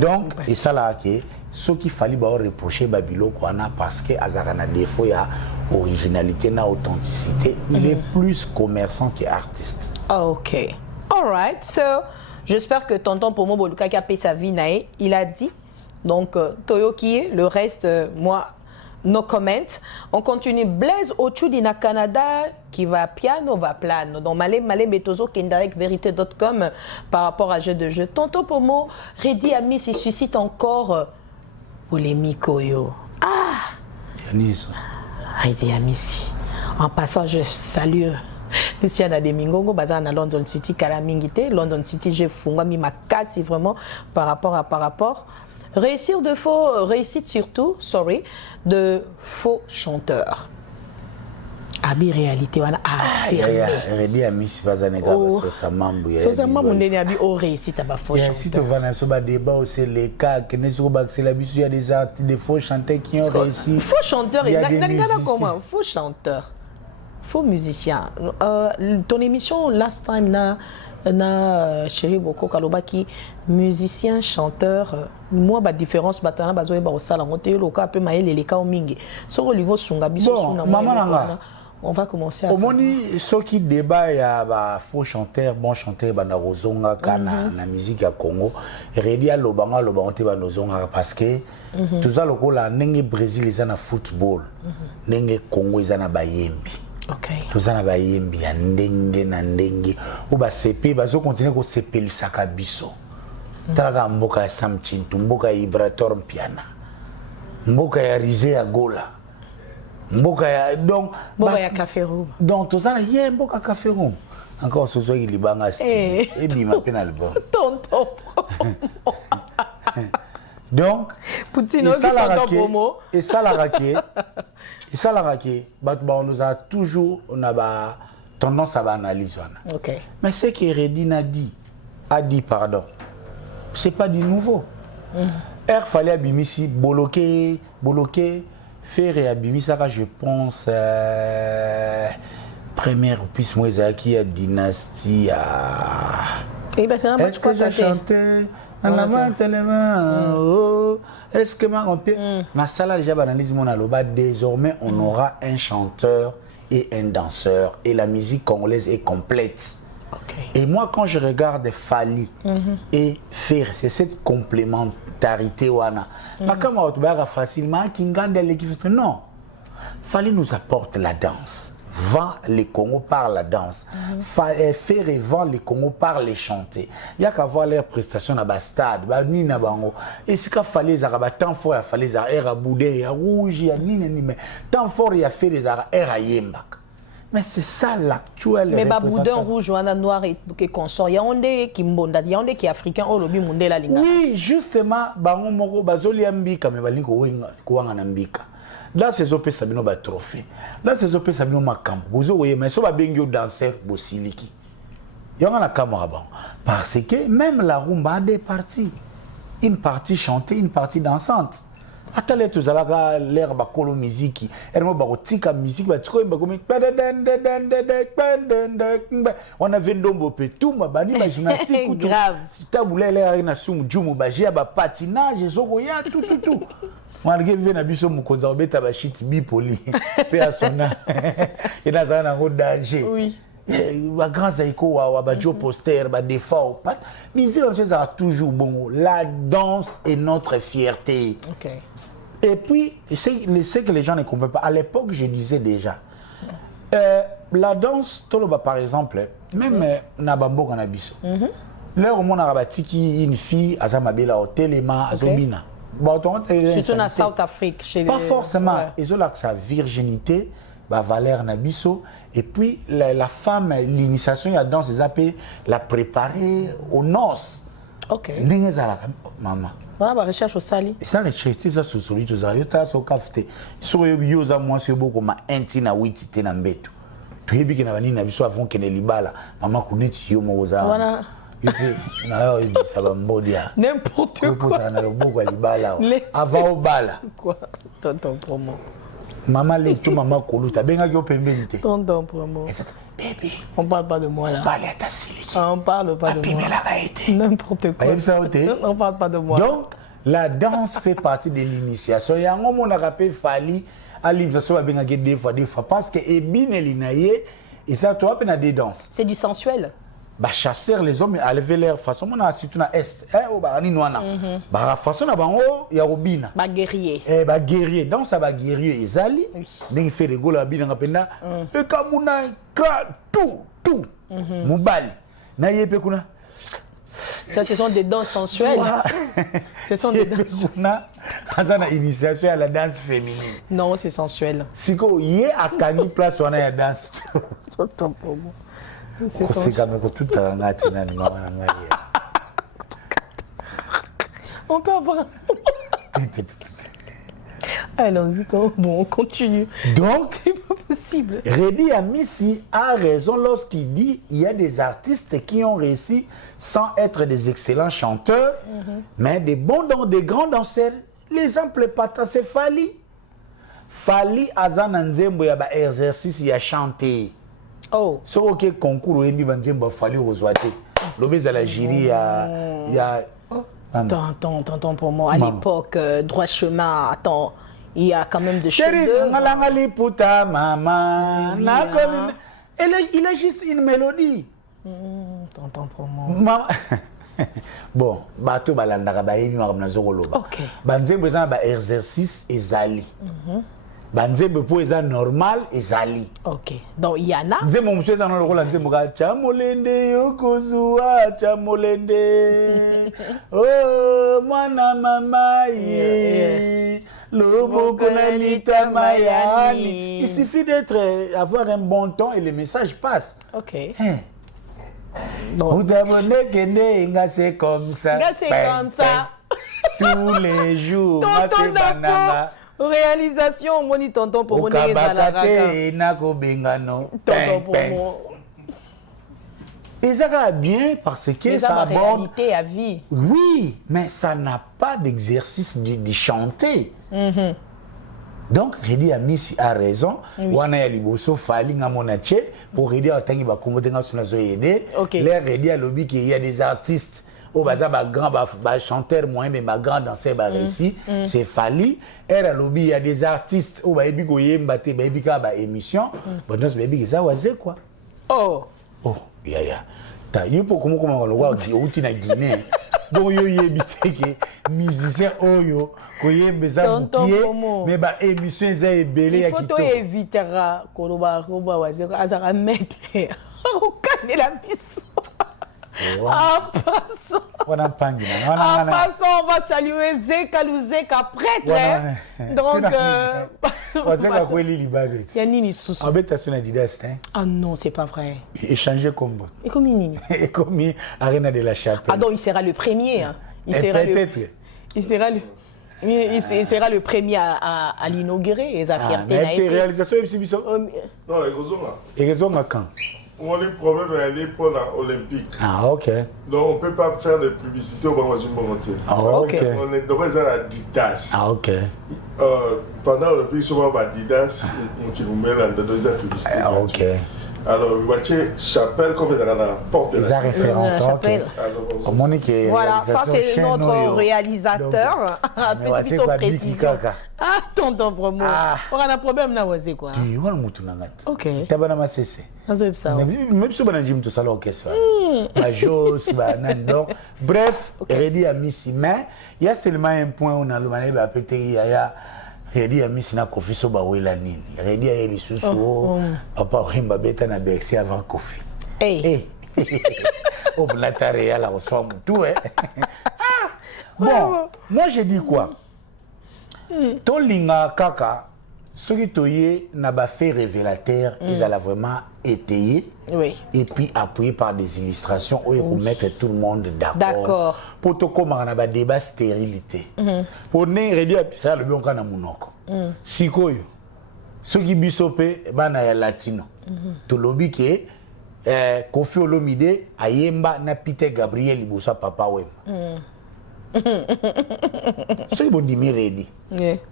Donc et ça là que ce qu'il fallait reprocher Babilo Kwana parce que Azarana défaut il y a originalité na authenticité, il est plus commerçant qu'artiste. OK. All right. So, j'espère que tonton Pomo Boluka qui a payé sa vie nae, il a dit. Donc Toyoki, le reste moi no comment. On continue. Blaise Ochudi na Canada qui va piano va plano. Donc Malé Betozo Kendarek Vérité.com par rapport à jeu de jeu. Tonton Pomo Redi Ami se suscite encore polémique yo. Ah. Yanis. Redi Ami. En passant je salue Luciana Demingongo basé à London City Kalamingité. London City j'ai fungwa mi ma casse vraiment par rapport. Réussir de faux, réussite surtout, de faux chanteurs. Abi réalité wana Redi Ami si bazanega baso sa mambu ya. So sa mambu ndeni abi o réussite ba faux chanteurs. Si tu vas dans ce débat c'est les cas que ne sont pas c'est l'habitude il y a des artistes des faux chanteurs qui ont réussi. Faux chanteurs et comment faux chanteurs. Faux musiciens. Ton émission last time na chéri Boko Kalobaki musicien chanteur moi ba différence batana bazoye ba osala ngote loka pe maele leka omingi soko lingo sunga biso suna maman on va commencer à omoni ceux qui débat ya ba faux chanteur bon chanteur bana rozonga kana na musique ya Congo redi ya lobanga te ba nozonga parce que tout ça lokola ndenge Brésil ezana football ndenge Congo ezana bayembi. Okay. Tozana ba yembi ya ndenge na ndenge ou ba sepe bazo continuer ko sepelisa ka biso. Talaka mboka ya Sam Chintu, mboka ya Ibrator Mpiana. Mboka ya Rizé ya Gola. Mboka ya donc mboka ya Café Room. Donc tozana ye mboka Café Room. Encore ce soir il libanga style et bima pe na album. Tonton. Donc Poutine et ça la raquette. Et ça la raquette, on nous a toujours tendance à analyser. Okay. Mais ce que Redine a dit, pardon, c'est pas du nouveau. Air fallait abimisi, bloquer, faire et abimisi, je pense, première puisse moi qui a dynastie à. Est-ce que j'ai chanté? Est-ce que on peut ma salle déjà analyse mon aloba désormais on aura un chanteur et un danseur et la musique congolaise est complète. Okay. Et moi quand je regarde Fali et Fer c'est cette complémentarité wana ma comme on va facilement kinganda l'équipe non Fali nous apporte la danse vend les Congo par la danse. Faire et vend les Congo par les chanter. Il y a qu'à voir leurs prestations à Bastade, ni na bango. Et ce qu'il fallait, tant fort, il fallait à Boudé, à Rouge, à Nini, mais tant fort, il a fait des arts à Yembak. Mais c'est ça l'actuel. Mais Boudin rouge, ou noir et consort, il y a un qui mbonda, il y a un qui est africain, au lobby mondial la linga. Oui, justement, bango moko bazoli ambika, mais balingo kouanga nambika. Là, c'est ce que Sabino va trophée. Là, c'est ce que Sabino m'a camp. Vous voyez, mais ça va bien yo danseur bosiliki. Il y a un camarade. Parce que même la rumba a des parties. Une partie chantée, une partie dansante. Atale tous alaka l'air ba kolo musique ermo ba tika musique ba tiko ba comme on avait ndombo pe tout ma bani ba gymnastique tout grave tabula l'air na sumu jumu ba jia ba patinage soko ya tout malgré vivre na biso mukonza obeta ba shit bipoli pe asona ina zana ngo danger oui ba grand zaiko wa ba jo poster ba défaut pas musique ça toujours bon la danse est notre fierté. OK. Et puis, c'est que les gens ne comprennent pas. À l'époque, je disais déjà, la danse, Toloba par exemple, même Nabambo Kanabiso, leur monde arabatique, une fille, Azamabela, au Téléma, Azomina. Surtout en South Afrique. Pas forcément. Ils ont là que sa virginité, Valère Nabiso, et puis la femme, l'initiation, la danse, ils appellent la préparer aux noces. OK. Maman. Voilà, la recherche au sali. Ça, recherche, ça, sur celui qui a son café. Sur le bioza, moi, c'est beaucoup comme un tina witi tena mbeto. Puis, il y a des gens qui ont fait des libala. Maman, connaît yo moza. Voilà. Et puis, ça va m'bodia. N'importe quoi. Ça n'a pas beaucoup de libala. Avant au bala. Quoi? Tonton promo. Maman, les tout, maman, kolou. T'as bien gagné au pembélité. Tonton promo. Bébé. On parle pas de moi là. Balé à ta siliki. On parle pas de moi. N'importe quoi. On parle pas de moi. Donc, la danse fait partie de l'initiation. Il y a un moment où on a rappelé Fali, à l'initiation, on a des fois, parce que Ebine et Linaye, et ça, tu vois, on a des danses. C'est du sensuel. Bah, chasser les hommes, à lever leur façon, on a surtout dans l'Est. Bah, la façon, il y a Robina. Bah, guerrier. Bah, guerrier. Donc, ça va guerrier. Ils allient. Ils font des goals à Bina, et comme on a tout. Moubali. Naye Pekuna. Ça, ce sont des danses sensuelles. Ce sont des danses. Ça, c'est initiation à la danse féminine. Non, c'est sensuel. Si vous y a Kani place, on a la danse. C'est sensuel. On peut avoir. Allons-y, bon, on continue. Donc, c'est pas possible. Redi Amissi a raison lorsqu'il dit qu'il y a des artistes qui ont réussi sans être des excellents chanteurs, mais des grands danseurs. L'exemple patent, c'est Fali. Fali Azananzembo, il y a un exercice, il a chanté. Oh. Ce qui est concours, il y a Fali aux Ouaté. L'obèse à la jury, il y a. Attends, pour moi, à l'époque, droit chemin, attends, il y a quand même de choses. Il a juste une mélodie. Tonton pour moi. Bon, bateau balandaka bayebi makamna zokoloba. OK. Banzembo eza ba exercice ezali. Banzembo po eza normal ezali. OK. Donc il y en a. Nzembo musu eza na lokola nzembo ka chamolende yokozua chamolende. Oh mwana mama ye. Loboko na litamayani. Il suffit avoir un bon ton et le message passe. OK. Vous abonnez que c'est comme ça. C'est comme ça. Tous les jours. Tonton Dapo. Réalisation, mon tonton pour mon tonton pour moi. Et ça va bien parce que ça aborde. Réalité à vie. Oui, mais ça n'a pas d'exercice de chanter. Donc, Redi Amissi a raison. Wana ya liboso fali nga monache pour Redi atangi ba komote nga suna zo yede. Là Redi a lobby qu'il y a des artistes au baza ba grand ba chanteur moyen mais ma grand danseur ba réussi, c'est Fali. Elle a lobby il y a des artistes au ba ebi ko yemba te ba ebi ka ba émission. Bon donc baby ça waze quoi. Oh, ya. Ta yupo comment le wa uti na Guinée. Donc yo yebite que musicien oyo koyembe za bukié mais ba émission za ebelé ya kitoko. Il faut éviter koloba waze azara mettre okane la biso. En passant, on va saluer Zeka Luzeka, prêtre. Donc, ah non, c'est pas vrai. Échanger comme et comme Nini. Et comme Arena de la Chapelle. Ah donc il sera le premier. Hein. Il sera le premier à l'inaugurer et à fierté. Réalisation non, et raison quand. On a le problème d'aller pour l'Olympique. Ah, ok. Donc on ne peut pas faire de publicité au Bamazou Bongoté. Ah, ok. On est dans Adidas. Ah, ok. Pendant l'Olympique, souvent Adidas, on nous met dans la publicité. Ah, ok. Alors, vous voyez, chapelle comme dans la porte de la référence. Voilà, ça c'est notre réalisateur. Petit biso précision. Ah, tonton promo. On a un problème là, c'est quoi? Tu vois le mouton nangat. Ok. Tabana ma cessé. Même si on a dit tout ça là au caisse. Majos, banando. Bref, ready à Missy, mais il y a seulement un point où on a le mané va péter il y a Redi a mis na Kofi so ba wela nini. Redi a yeli susu papa Wimba beta na Bercy avant Kofi. Eh. Oh blatare ya la reçoit tout hein. Bon, moi je dis quoi? To linga kaka soki toye na ba fait révélateur, ils allaient vraiment étayer. Oui. Et puis appuyé par des illustrations où ils vont mettre tout le monde d'accord. D'accord. Pour tout comme on a un débat stérilité. Pour ne redire ça le bien qu'on a monoko. Si quoi ceux qui bisopé bana ya latino. To lobby que Kofi Olomide ayemba na Peter Gabriel libosa papa wem. C'est bon dimi ready.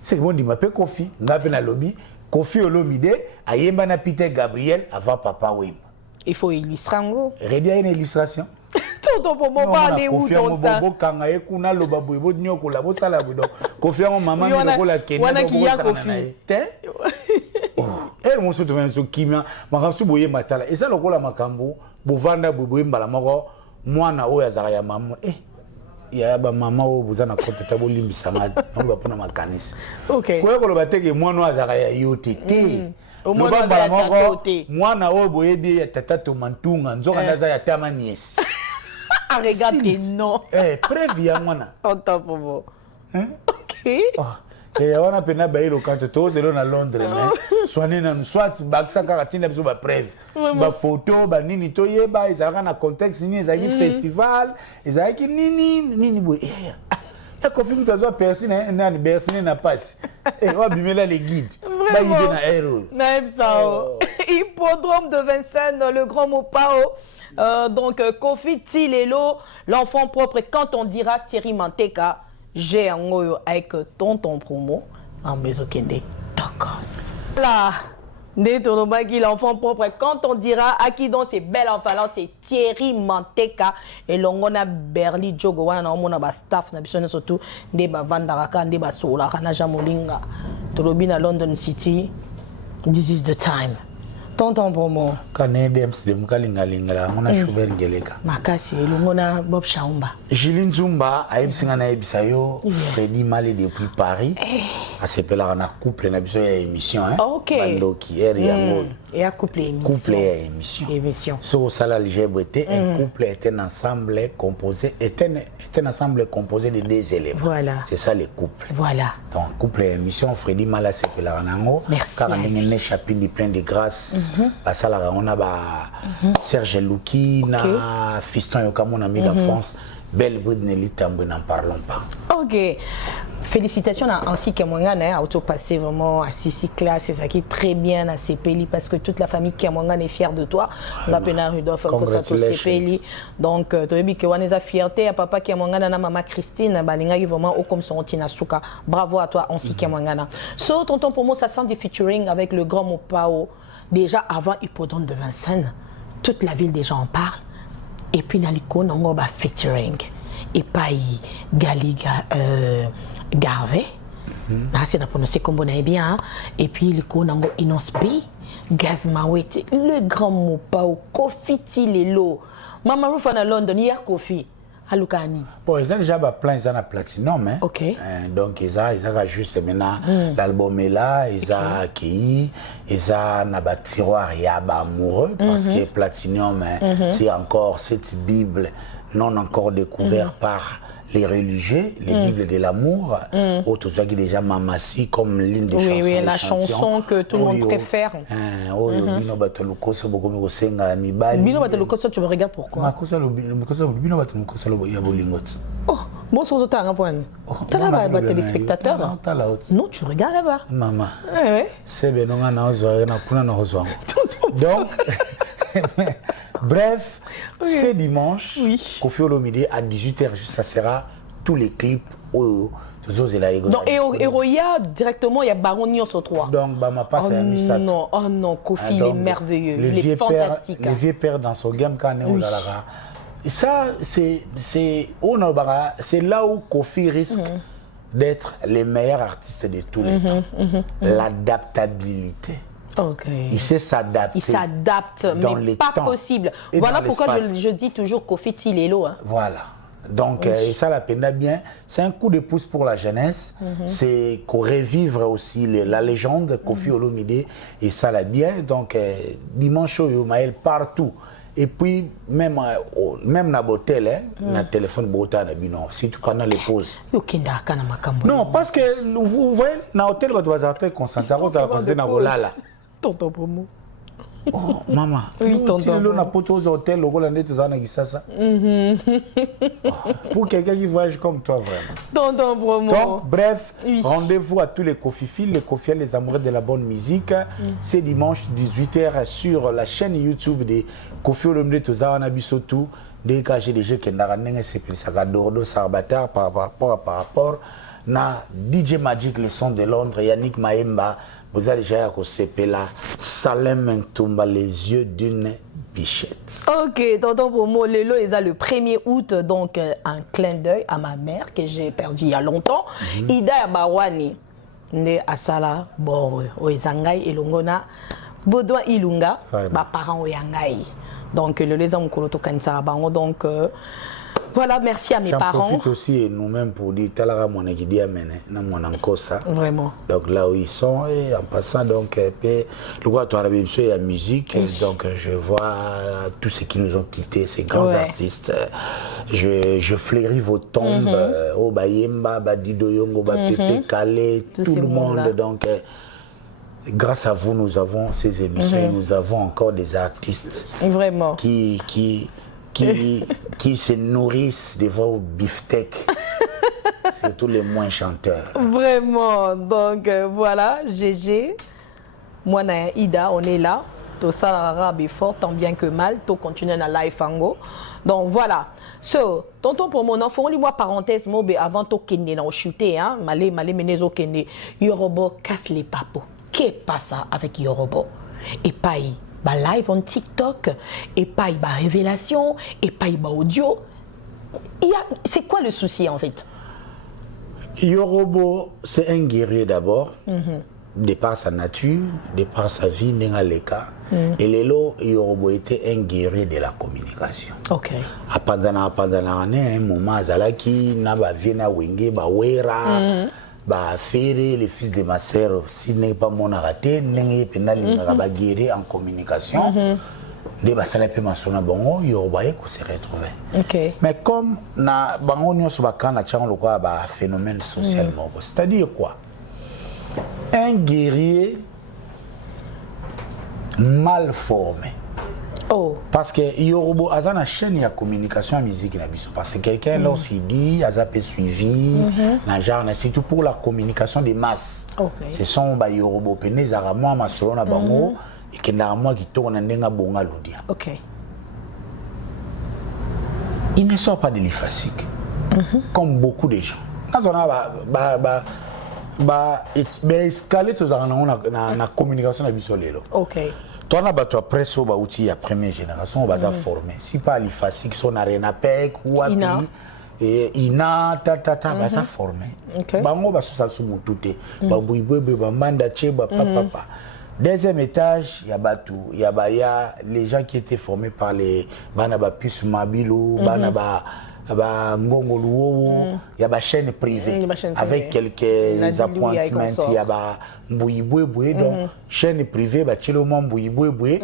C'est bon dimi pe Kofi ngape na lobby Kofi Olomide ayemba na Peter Gabriel avant papa wem. Il faut illustrer en gros. Ready à une illustration. Tonton pour moi parler où ton ça. Kanga e kuna loba boybo nyoko la bosala bodo. Kofi ngo maman ndoko la Kenya. Wana ki ya Kofi. Elle mon soto menso kimia makasu boye matala. Et ça lokola makambo bovanda boye mbala moko mwana oyo azaka ya maman. Ya ba mama o buzana kopeta bolimbisa ngati. Ngo bapona makanisi. OK. Ko yako loba teke mwana azaka ya yote. Mwana moko mwana oyo boyebi ya tata to mantunga nzoka ndaza ya tamaniesi. Ah regarde non. Preuve ya mwana. Tonton pour moi. OK. Et on a pena bailo quand to zelo na Londres mais soigner na soit baksa kaka tinda biso ba preuve. Ba photo ba nini to yeba izaka na contexte ni ezaki festival, ezaki nini boy. Et Kofi mutazo Bercy na Bercy na passe. Et on bimela les guides. Ba yide na héros. Naïm Sao. Hippodrome de Vincennes, le grand Mopao. Donc Kofi Tilelo, l'enfant propre. Et quand on dira Thierry Manteka, j'ai un oyo avec tonton promo en Bezokende. Tokos. Là, Netorobagi, l'enfant propre. Quand on dira à qui donc c'est bel enfant, c'est Thierry Manteka. Et l'ongona Berli Jogo, on a un staff, surtout des Vandaraka, des Sola, Kanaja Molinga, Torobina London City. This is the time. Tonton promo. Canadiens de Mukalinga, on a Schubert Ngeleka. Makasi, l'ongona Bob Chaumba. Jilin Zumba, a Ebsingana Ebisayo, Freddy Malé depuis Paris. A s'appelle un couple, na biso ya émission, hein. OK. Bandoki, Yango. Et à couple émission. Couple et émission. Émission. Sur Sala LGBT, un couple est un ensemble composé, est un ensemble composé de deux éléments. Voilà. C'est ça le couple. Voilà. Donc couple et émission, Freddy Malé s'appelle Ranango. Merci. Car on a un chapitre plein de grâce. Basala on a Serge Louki, na Fiston Yokamon ami de France. Belle Boud Nelly Tambou, n'en parlons pas. Ok. Félicitations ainsi que Mwangan a autopassé vraiment à Sissi classe, c'est ça qui est très bien à Sepeli parce que toute la famille Kiamwangan est fière de toi. Rapena Rudolph Kosato Sepeli. Donc tu as vu que Waneza fierté à papa Kiamwangan à maman Christine, balinga qui vraiment au comme son Tina Souka. Bravo à toi ainsi Kiamwangan. So tonton pour moi ça sent des featuring avec le grand Mopao. Déjà avant Hippodrome de Vincennes, toute la ville déjà en parle. Et puis naliko nango ba featuring et pas Galiga Garvey c'est la prononcer comme on bien et puis liko nango Inosbi Gazmawete le grand Mopao Kofi Tilelo Mama Rufa na London hier Kofi Alukani. Bon, ils ont déjà plein de platinum, hein. OK. Donc ils ont juste maintenant l'album est là, ils ont accueilli, ils ont un tiroir yaba amoureux parce que platinum c'est encore cette Bible non encore découverte par les religieux, les Bibles de l'amour, autres gens qui déjà mamassi comme l'une des chansons. Oui, la chanson que tout le monde préfère. Bino Bataluko, c'est beaucoup mieux que Mibali. Bino Bataluko, tu me regardes pourquoi? Bino Bataluko, c'est le Yabolingot. Oh, bon, c'est autant un point. Tu as là-bas, téléspectateur? Non, tu regardes là-bas. Maman. Oui. C'est bien, on a donc. Bref, c'est dimanche. Oui. Kofi Olomide à 18h, ça sera tous les clips. Donc, et Roya, directement, il y a Baron Nyos au 3. Donc, ma passe à Missa. Oh non, Kofi, il est merveilleux. Il est fantastique. Les vieux pères dans son game, quand on est et ça, c'est là où Kofi risque d'être les meilleurs artistes de tous les temps. L'adaptabilité. Okay. Il sait s'adapter. Il s'adapte, mais pas possible. Voilà pourquoi je dis toujours Kofi Tilelo. Hein. Voilà. Donc, et ça, la peine bien. C'est un coup de pouce pour la jeunesse. C'est qu'on revivre aussi la légende Kofi Olomide. Et ça, la bien. Donc, dimanche, Maël partout. Et puis, même dans l'hôtel, dans le téléphone, surtout pendant les pauses. Non, parce que vous voyez, dans l'hôtel, vous doit être concentré. Vous doit être dans l'hôtel. Tonton Promo. Oh, maman. Oui, tonton. Tu as poté aux hôtels, le Hollandais, tu as ça. Pour quelqu'un qui voyage comme toi, vraiment. Tonton Promo. Donc, bref, rendez-vous à tous les Kofifils, les Kofiels, les amoureux de la bonne musique. C'est dimanche 18h sur la chaîne YouTube de Kofi Olomide Tozawana Bisotou. Dès que j'ai des jeux qui sont plus Sagadordo, Sarbatar par rapport à DJ Magic, le son de Londres, Yannick Maemba. Vous allez déjà recevoir là, Salem Ntumba, les yeux d'une bichette. Ok, tonton Promo, Lelo est le 1er août, donc un clin d'œil à ma mère que j'ai perdue il y a longtemps. Ida Yabawani, né à Sala, Bor, Oezangai, Elongona, Baudouin Ilunga, ma parent Oyangai. Donc, le les hommes Koloto Kansa Bango, donc. Voilà, merci à mes parents. J'en profite aussi nous-mêmes pour dire Talara mon équipe amène na mon encosa. Vraiment. Donc là où ils sont et en passant donc le roi toi bien sûr la musique donc je vois tous ceux qui nous ont quittés ces grands artistes. Je fleuris vos tombes au Bayemba, Badido Yongo, Pepe Kale, tout le monde donc grâce à vous nous avons ces émissions et nous avons encore des artistes vraiment qui se nourrissent de vos beefsteaks, surtout les moins chanteurs. Vraiment, donc voilà, GG, moi et Ida, on est là. Tout ça arabe fort, tant bien que mal, tout continue dans live fango. Donc voilà. So, tonton pour mon enfant, lis-moi parenthèse, moi, avant tout kende na chuté, hein, malé menezo kende, Yorobo casse les papos. Qu'est-ce qui passe avec Yorobo? Et pas bah live on TikTok, et pas bah révélation, et pas bah audio. C'est quoi le souci en fait? Yorobo, c'est un guerrier d'abord, de par sa nature, de par sa vie, Nengaleka. Et Lelo, Yorobo était un guerrier de la communication. Ok. Pendant un moment, Zalaki, Naba Viena Wenge, Bawera. Bah Ferré, le fils de ma sœur, s'il n'est pas mon arrêté, n'est pas guéri en communication. Les basalapes masona bongo, Yoruba ko se retrouver. Okay. Mais comme na bango nyo sobaka na tchan le quoi bah phénomène social moko. C'est-à-dire quoi? Un guerrier mal formé. Oh. Parce que Yoruba a une chaîne de communication en musique. Parce que quelqu'un, lorsqu'il dit, a peu suivi, c'est tout pour la communication des masses. Okay. Ce sont les Yoruba, les Arabes, les Solon, les Bango, et qui tournent en bonga l'audia. Ok. Il ne sort pas de l'ifasique, comme beaucoup de gens. Quand on a escalé tout ça dans la communication de Bissolelo. Ok. Toi, on a battu après ça, outil la première génération, on va former. Si pas l'IFASIC, son arena pek ou ina tata, va former. Bango va se salsumu tout. Bambouibwe, bambanda tcheba, papa. Deuxième étage, il y a les gens qui étaient formés par les Banaba Pis Mabilo, Banaba Ngongo Luowo, il y a une chaîne privée avec quelques appointements, il y a Mbouibouéboué, donc chaîne privée, Tchilomo Mbouibouéboué,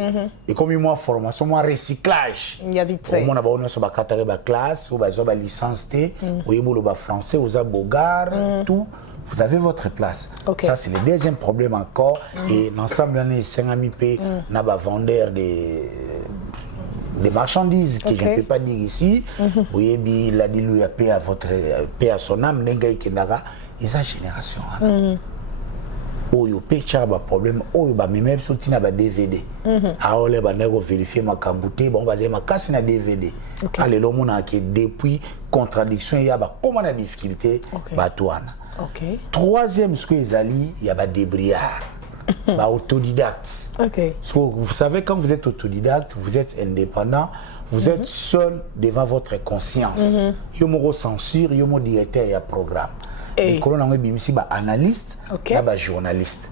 et comme moi formation, moi recyclage. Il y a vite fait. On a besoin de la classe, on a besoin de licence T, on a français, on a bogar, tout. Vous avez votre place. Okay. Ça, c'est le deuxième problème encore. Et l'ensemble de l'année, 5 P, on a vendeur des marchandises que je ne peux pas dire ici. Oui, il a dit lui, paix à son âme, Nenga Kendaga, et sa génération. oyo pe tchaka ba problème oyo ba même sorti na ba DVD aole ba nego vérifier makambo te bon baza makasi na DVD ale lo mona ke depuis contradiction ya ba comment na difficulté ba toana. Troisième ce que ezali ya ba débriard ba autodidacte. So, vous savez quand vous êtes autodidacte, vous êtes indépendant, vous êtes seul devant votre conscience. Yo mo censure, yo mo directeur ya programme. Et quand on est ba analyste, ba journaliste.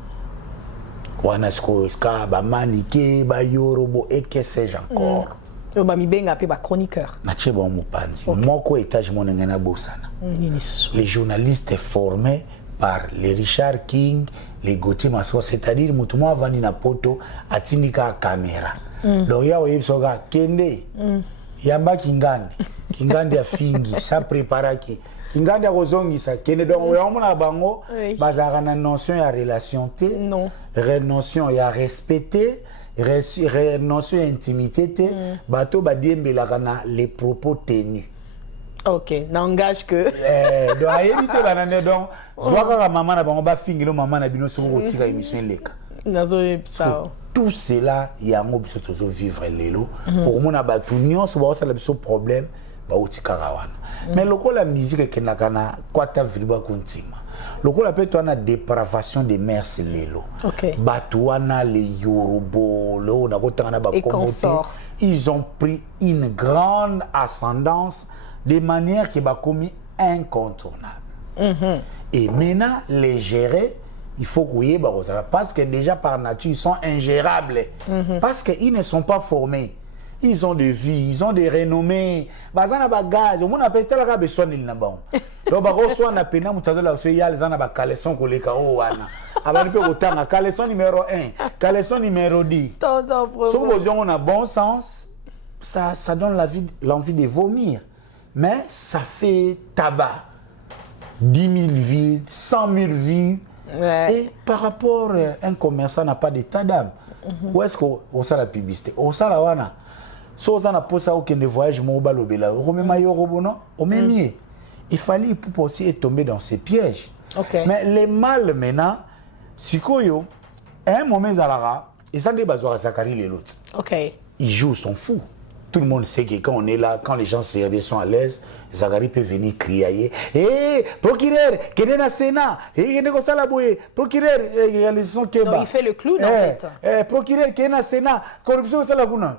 Wana ska ba manike, ba yorobo et que sais-je encore. Yo ba mi benga pe ba chroniqueur. Na che bon mo panzi. Moko étage mon ngena bosana. Les journalistes formés par les Richard King, les Gauthier Maswa, c'est-à-dire mutumo avandi na poto atindika caméra. Donc ya oyebi soga kende. Yamba kingandi ya fingi, sa préparaki. Kingandi ya kozongisa kende donc oyamona bango bazaka na notion ya relation te. Non. Notion ya respecter, notion ya intimité te. Bato badiembelaka na les propos tenus. N'engage que. Donc à éviter banane donc soit maman na bango ba fingilo maman na bino somo kotika émission leka. Nazo ça. Tout cela yango biso tozo vivre lelo pour mona batu nyonso ba osala biso problème ba otika rawana. Mais lokola musique ke nakana kwata viliba kuntima. Lokola pe to na dépravation des mœurs lelo. Batu wana le yorobo lo na kotanga ba komoti. Ils ont pris une grande ascendance de manière qui va commis incontournable. Et maintenant, les gérer, il faut couiller parce que déjà par nature, ils sont ingérables. Parce qu'ils ne sont pas formés. Ils ont des vies, ils ont des renommées. Bazana bagage, on appelle tel que besoin il n'a bon. Donc baroso na pena mutazo la so ya les ana ba caleçon koleka o wana. Abani pe otanga caleçon numéro 1, caleçon numéro 10. So on a bon sens, ça donne l'envie de vomir. Mais ça fait tabac. 10 000 vues, 100 000 vues. Et par rapport à un commerçant n'a pas d'état d'âme. Où est-ce qu'on a la publicité? On a la wana. Si on a posé aucun voyage, on a le il fallait pour aussi tomber dans ces pièges. Mais les mâles maintenant, si à un moment, ils ont des besoins à Zachary les l'autre. Ils jouent, sont fous. Tout le monde sait que quand on est là, quand les gens sont à l'aise, Zachary peut venir crier. Hé, procureur, qu'il est dans le Sénat, procureur, il fait le clown en fait. Procureur, qu'il est dans le Sénat, corruption, c'est la clown.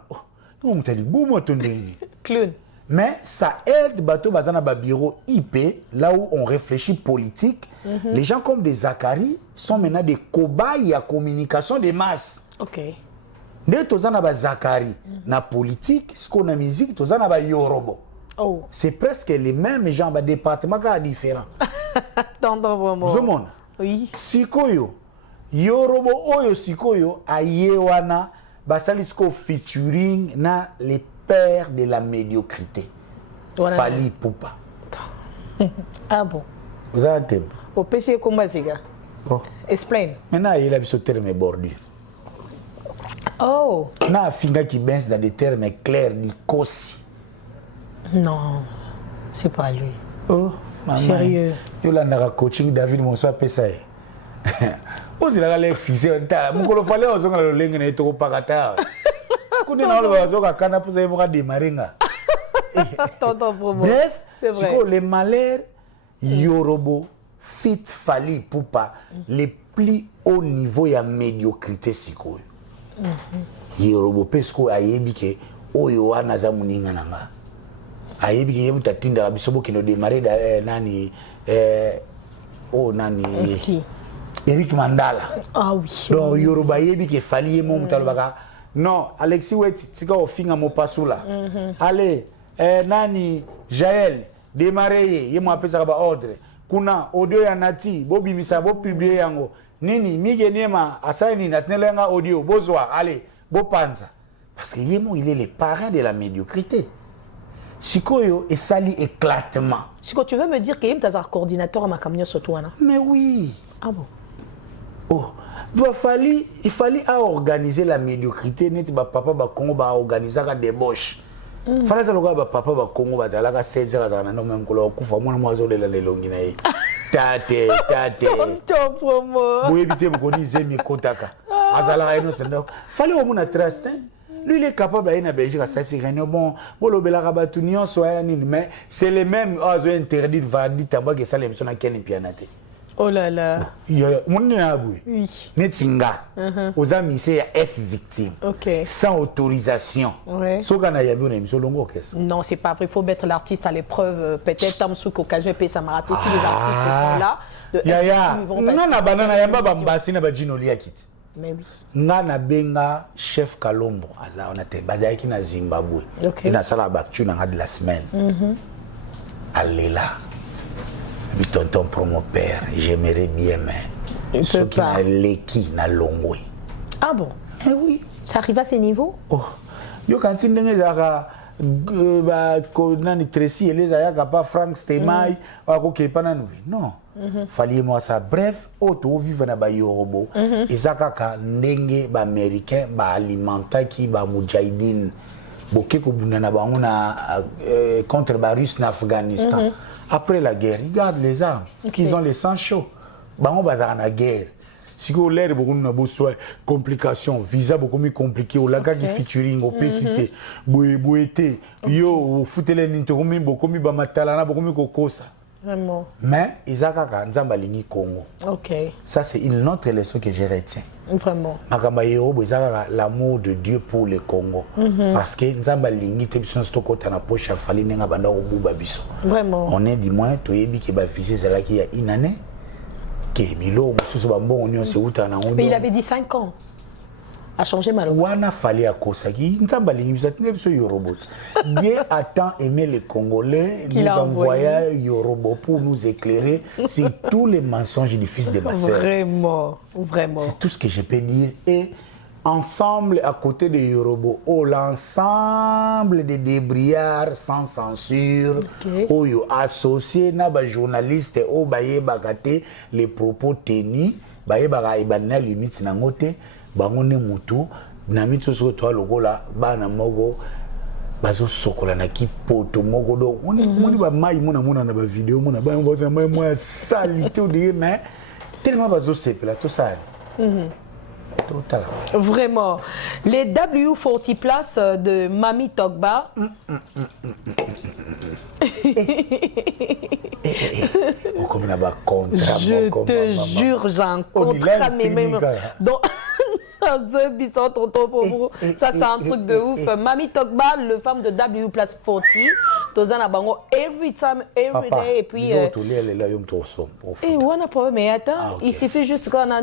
Mais ça aide bateau bazana ba bureau IP, là où on réfléchit politique. Les gens comme des Zachary sont maintenant des cobayes à communication des masses. Dès tozana ba Zachary na politique, ce qu'on a musique, tozana ba yorobo. C'est presque les mêmes gens, ba département différents. Vraiment. Oui. Sikoyo, yorobo oyo sikoyo ayewana basalisko featuring na les pères de la médiocrité. Fali Poupa. Ah bon. Vous avez un thème? Au PC comment c'est gars? Explain. Maintenant il a besoin de termes bordure. Na finga qui baisse dans des termes clairs ni kosi. Non, c'est pas lui. Maman. Sérieux. Yo la nara coaching David Monsoa Pesae. Ozi la Alex c'est ta mon ko fallait ozonga lo lenga na to pakata. Kundi na lo bazoka kana pour ça il va démarrer nga. Bref, c'est vrai. Les malheurs yorobo fit Fali Poupa les plus haut niveau ya médiocrité sikoyo. Yorobo pesko ayebi ke oyo wana za muninga nanga. Ayebi ke yebu tatinda bisobo kino démarrer nani nani qui? Eric Mandala. Ah oui. Donc Yoruba yebi ke Fali ye mon mutalobaka. Non, Alexis Weti tika ofinga mo pasula. Allez, nani Jaël démarrer ye mo apesa ba ordre. Kuna audio ya nati bo bimisa bo publier yango. Nini mige nema asaini natnelenga audio bozwa allez bo panza. Parce que yemo il est le parrain de la médiocrité. Sikoyo et sali éclatement. Siko, tu veux me dire qu'il y a un coordinateur à ma camion sur toi? Mais oui. Ah bon? Il fallait organiser la médiocrité. Net ba papa ba Congo ba organiser la débauche. Fallait ça le gars ba papa ba Congo ba zalaka 16 ans na no même ko kufa mona mo azolela le longi na ye. tate Tonton Promo. boyebi te bokoni zemi ekotaka azalaka ye nyonso ndako fallait omona trust hein? Lui il est capable d'aller na Belgique à ça c'est rien bon bolobelaka bato nyonso aya nini mais c'est les mêmes ozo interdit vadi tabwa que ça l'émission na ken pianate. Oh là là. Mon nabou. Oui. Netinga. Aux amis c'est F victime. OK. Sans autorisation. Ouais. Sogana yabi on émission longo qu'est-ce. Non, c'est pas vrai, il faut mettre l'artiste à l'épreuve peut-être tam sous occasion payer sa marathon si les artistes sont là. Yaya. Nana banana yamba bambasi na bajino liakit. Mais oui. Ngana benga chef Kalombo aza on était bazaki na Zimbabwe. Okay. Et na sala baktu na de la semaine. Allela. Oui, tonton Promo père, j'aimerais bien mais ceux qui n'a l'équi na longwe. Ah bon? Eh oui. Ça arrive à ces niveaux? Oh. Yo quand il ndenge zaka ba ko nani Tracy Eleza yaka pas Frank Stemai ako kepana nous. Non. Fallait moi ça bref auto vivre na ba yorobo. Ezaka ka ndenge ba américain ba alimenta ki ba mujahidin boké ko bunana ba ngona contre ba russe en Afghanistan. Après la guerre, regarde les armes, ils ont les sangs chauds. Bah on va dans la guerre. Si vous l'air beaucoup de besoin complications, visa beaucoup plus compliqué, au laga du featuring, au PCT, bouété, yo, foutez les nintoumi, beaucoup plus bamatalana, beaucoup plus kokosa. Vraiment. Mais ils ont kaka nzambalingi Congo. OK. Ça c'est une autre leçon que je retiens. Vraiment. Makamba yero ils ont l'amour de Dieu pour le Congo. Parce que nzambalingi te biso stokota na poche fali nenga banda obuba biso. Vraiment. On est du moins to yebi ke ba fils zalaki ya inane ke bilo mususu ba mbongo nyonse uta na ngondo. Mais il avait dit 5 ans. A changé malheureusement. Wana fallait à Kosaki, nzambalingi biso tne biso yorobot. Dieu a tant aimé les Congolais, nous envoya Yorobo pour nous éclairer sur tous les mensonges du fils de ma sœur. Vraiment, vraiment. C'est tout ce que je peux dire. Et ensemble, à côté de Yorobo, l'ensemble des débrouillards sans censure, associés à des journalistes, les propos tenus, les limites nangote, bangone mutu, namitsu soto lokola, bana mogo, bazo sokola na kipoto mogo do. On ba mai mona na ba vidéo mona ba mboza mai moi salité de mais tellement bazo sepela tout ça. Total. Vraiment. Les W40 places de Mami Togba. Je te jure, j'ai un contrat, mais même. Dans un bisson, tonton pour vous. Ça, c'est un truc de ouf. Mami Togba, le femme de W40. Tozana bango every time, every day. Et puis. Et on a problème, mais attends, il suffit juste qu'on a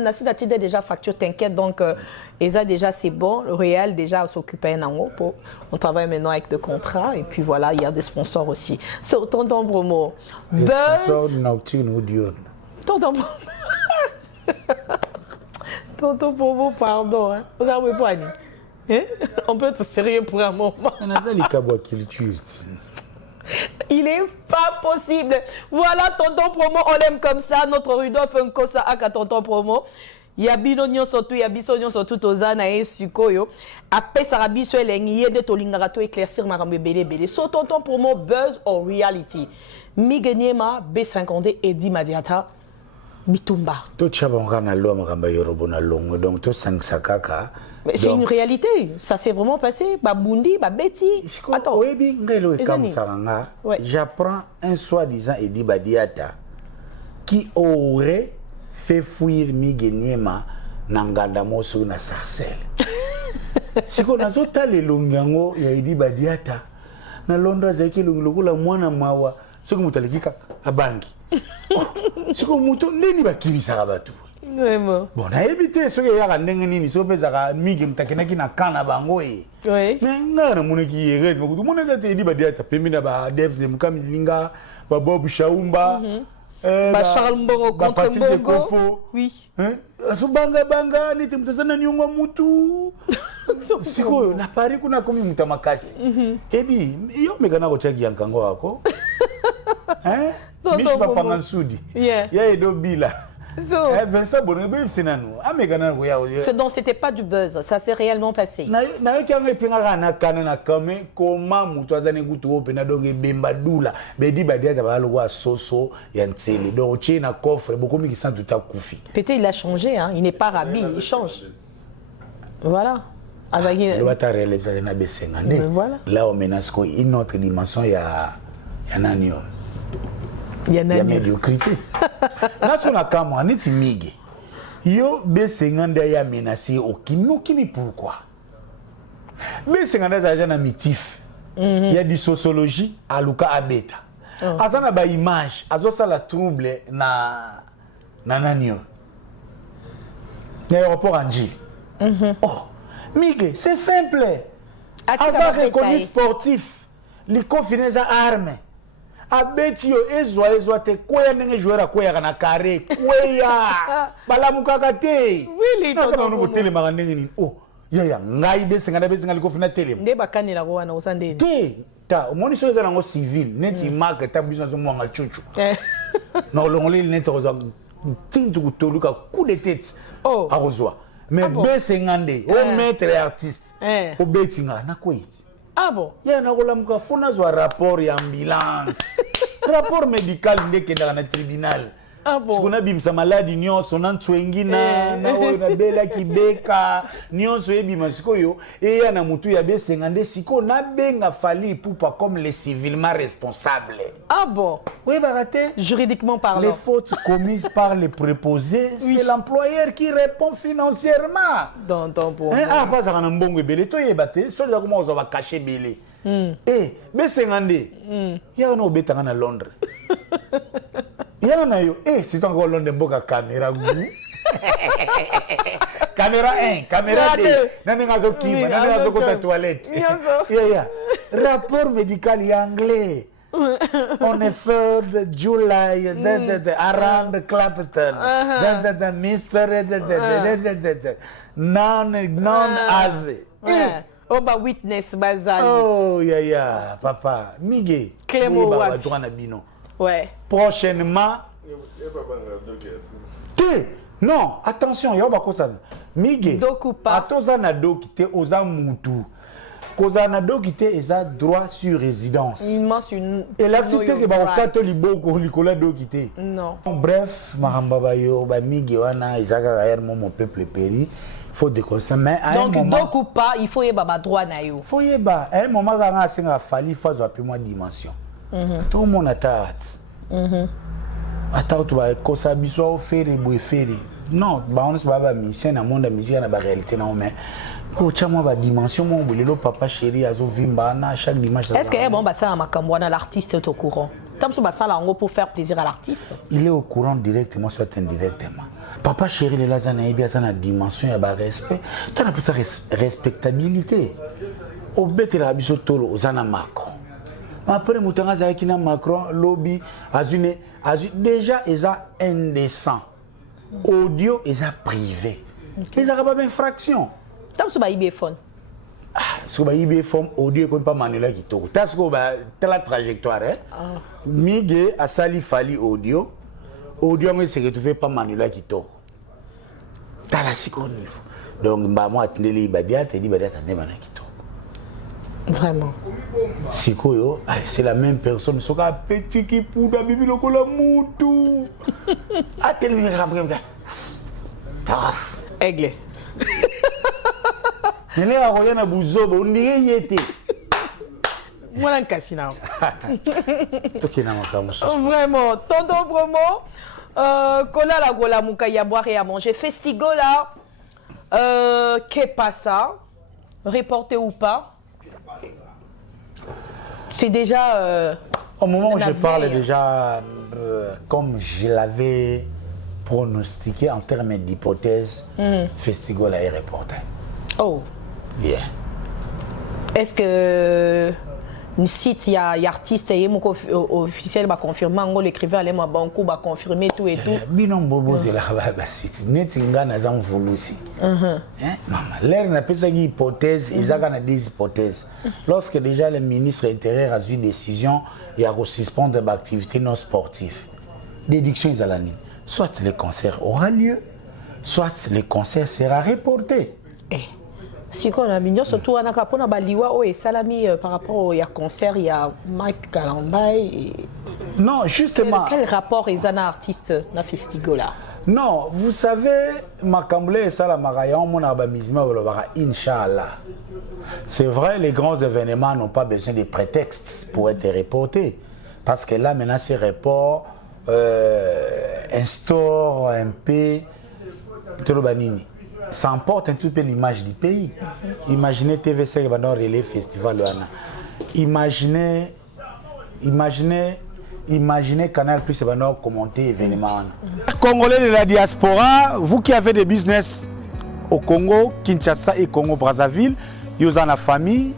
déjà facture, t'inquiète. Donc, ESA déjà, c'est bon. Le Réal déjà s'occupe un an. On travaille maintenant avec des contrats. Et puis voilà, il y a des sponsors aussi. C'est autant d'embrouillements. Buzz. Tonton Tonton Promo, pardon. Hein. Vous avez pas dit. Hein? On peut être sérieux pour un moment. Il est pas possible. Voilà, Tonton Promo, on l'aime comme ça. Notre Rudolph Nkosa aka Tonton Promo. Yabino surtout, Yabisonyo surtout Tozana et Sukoyo. Après Sarabiso elengi yede tolingarato éclaircir marambe belé. So Tonton Promo, Buzz or Reality. Migeniema, B50 Eddie Madiata. Bitumba. Tout chabonga na lo makamba yorobo na longo donc tout sangsakaka. Mais c'est une réalité, ça s'est vraiment passé. Babundi, Babeti. Attends, oui, j'apprends un soi-disant Eddie Badiata qui aurait fait fuir Migeniema Nanganda Mosu na Sarcelle. Si on a zota le longango ya Eddie Badiata na Londra zaki longolokula mwana mawa soko mutalekika abangi. Siko muto nini bakibisa batu. Vraiment. Bon, na évité ce que yaka ndenge nini so pezaka migi mtakenaki na kana bango e. Oui. Mais ngana muneki yereze beaucoup muneka te Eddie Badiata pembi na ba Devs Mukamilinga, ba Bob Shaumba. Ba Charles Mbongo contre Mbongo. Oui. Hein? Asubanga banga niti mtazana nyongwa mutu. Siko na pari kuna komi mutamakasi. Ebi yo megana ko chaki yankango wako. Hein? Mishi papangan sudi. Yeah. Ya edo bila. Vincent Bonnembe c'est nanou. Amegana goya. Donc c'était pas du buzz, ça s'est réellement passé. Na yoki pinga na kana na kame koma mutu azane kutu opena donge bemba dula. Bedi badia tabala wa soso ya ntele. Donc tu na coffre beaucoup mi qui sent tout à kufi. Peut-être il a changé hein, il n'est pas rabi, il change. Voilà. Le bata réaliser na besengane. Voilà. Là on menace ko une autre dimension ya nanio. Il y a médiocrité. Naso na kamwa niti mige. Yo besengande ya menacé okimi pourquoi? Besengande za na mitif. Il y a du sociologie à Luka Abeta. Azana ba image, azosa la trouble na nanio. L'aéroport Anji. Oh, mige, c'est simple. Azana reconnu sportif. Li confine za arme. Abeti yo ezwa te koya ndenge joueur koya kana carré koya balamukaka te oui to no tele magandenge ni oh ya ngai besengana bezinga liko fina tele nde bakanela ko wana osandeni te ta omoni so ezana ngo civil neti marque ta biso zo mwanga chuchu no longoli neti ko zo tintu kutoluka coup de tête arozwa mais besengande o maître artiste o betinga na koiti. Ah bon? Il y a un rapport et ambulance. Rapport médical dans le tribunal. Ah bon? Parce qu'on a bim sa maladie, nyon son antwengina, na bela kibeka, nyon so ebima sikoyo, et ya na mutu ya be sengande siko na benga fali pour pas comme les civilement responsables. Ah bon? Oui, baraté. Juridiquement parlant. Les fautes commises par les préposés, c'est l'employeur qui répond financièrement. Dans ton pour. Ah, pas ça un bon belé, toi yebate, so da comment on va cacher belé. Eh, be sengande. Ya no beta na Londres. Yana yo, c'est encore Londres boka caméra gou. Caméra 1, caméra 2. Nani ngazo kima, nani ngazo kota toilette. Yeah. Rapport médical anglais. On est fait de July, around Clapton, Mr. non-as. Oh, bah, witness, bazali. Oh, yeah, papa. Miguel. Clément Ouad. Ouais. Prochainement. Non, attention, il y a pas ça. Miguel. Dokupa. Atozana dokite oza mutu. Kozana dokite eza droit sur résidence. Et l'accepter que ba catholique ko likola dokite. Non. Bref, maramba ba yo ba Miguel wana izaka gaer mon peuple péri. Faut déconcer mais à donc, un moment donc ou pas il faut y avoir droit na yo faut y avoir à un moment quand on singa fali phase à plus moins dimension tout le monde attend attends tu vas kosa biso au faire boy faire non ba on se ba mission na monde mission na ba réalité na mais ko chama ba dimension mon bolelo papa chéri azo vimba na chaque dimanche est-ce que bon ba ça makambo na l'artiste est au courant tant que ça là pour faire plaisir à l'artiste il est au courant directement soit indirectement. Papa chéri les lazana bien ça na dimension ya ba respect tu as ça respectabilité au bete la biso tolo ozana Macron après mutanga za kina Macron lobby azune déjà eza indécent audio eza privé ils a pas d'infraction tant que ba iphone so ba iphone audio ko pas manuela kitoko tasko ba la trajectoire hein mige asali fali audio mais c'est que tu fais pas manuela kitoko tala siko niveau donc ba moi atendeli badia te di badia tande mana kitoko vraiment sikoyo c'est la même personne soka petit qui pouda bibi lokola mutu ateli rambrem taf aigle nele a koyana buzobo ndike yete mwana nkasina tokina makambo vraiment tonton promo kola la gola muka ya boire et à manger festigola qu'est pas ça reporté ou pas c'est déjà au moment où je parle déjà comme je l'avais pronostiqué en termes d'hypothèse festigola est reporté. Oh. Yeah. Est-ce que site il y a artiste et mon officiel va confirmer ngo l'écrivain allait ma banco va confirmer tout et tout. Binon bobo zela ba site netinga na zan volusi. Hein maman l'air n'a pas ça hypothèse ils a kana des hypothèses. Lorsque déjà le ministre intérieur a eu décision il y a suspendre l'activité non sportive. Déduction izalani. soit le concert aura lieu, soit le concert sera reporté. Si on a mignon, surtout on a capone à Baliwa, et salami par rapport au concert, il y a Mike Kalambay. Non, justement. Quel rapport est un artiste dans le festival là? Non, vous savez, Makamble et Salamarayan, mon abamisme, Inch'Allah. C'est vrai, les grands événements n'ont pas besoin de prétextes pour être reportés. Parce que là, maintenant, ces reports instaurent un peu. Ça emporte un tout peu l'image du pays. Imaginez TVC qui va dans relais festival. Imaginez Canal Plus va dans commenter l'événement. Congolais de la diaspora, vous qui avez des business au Congo, Kinshasa et Congo Brazzaville, vous avez une famille,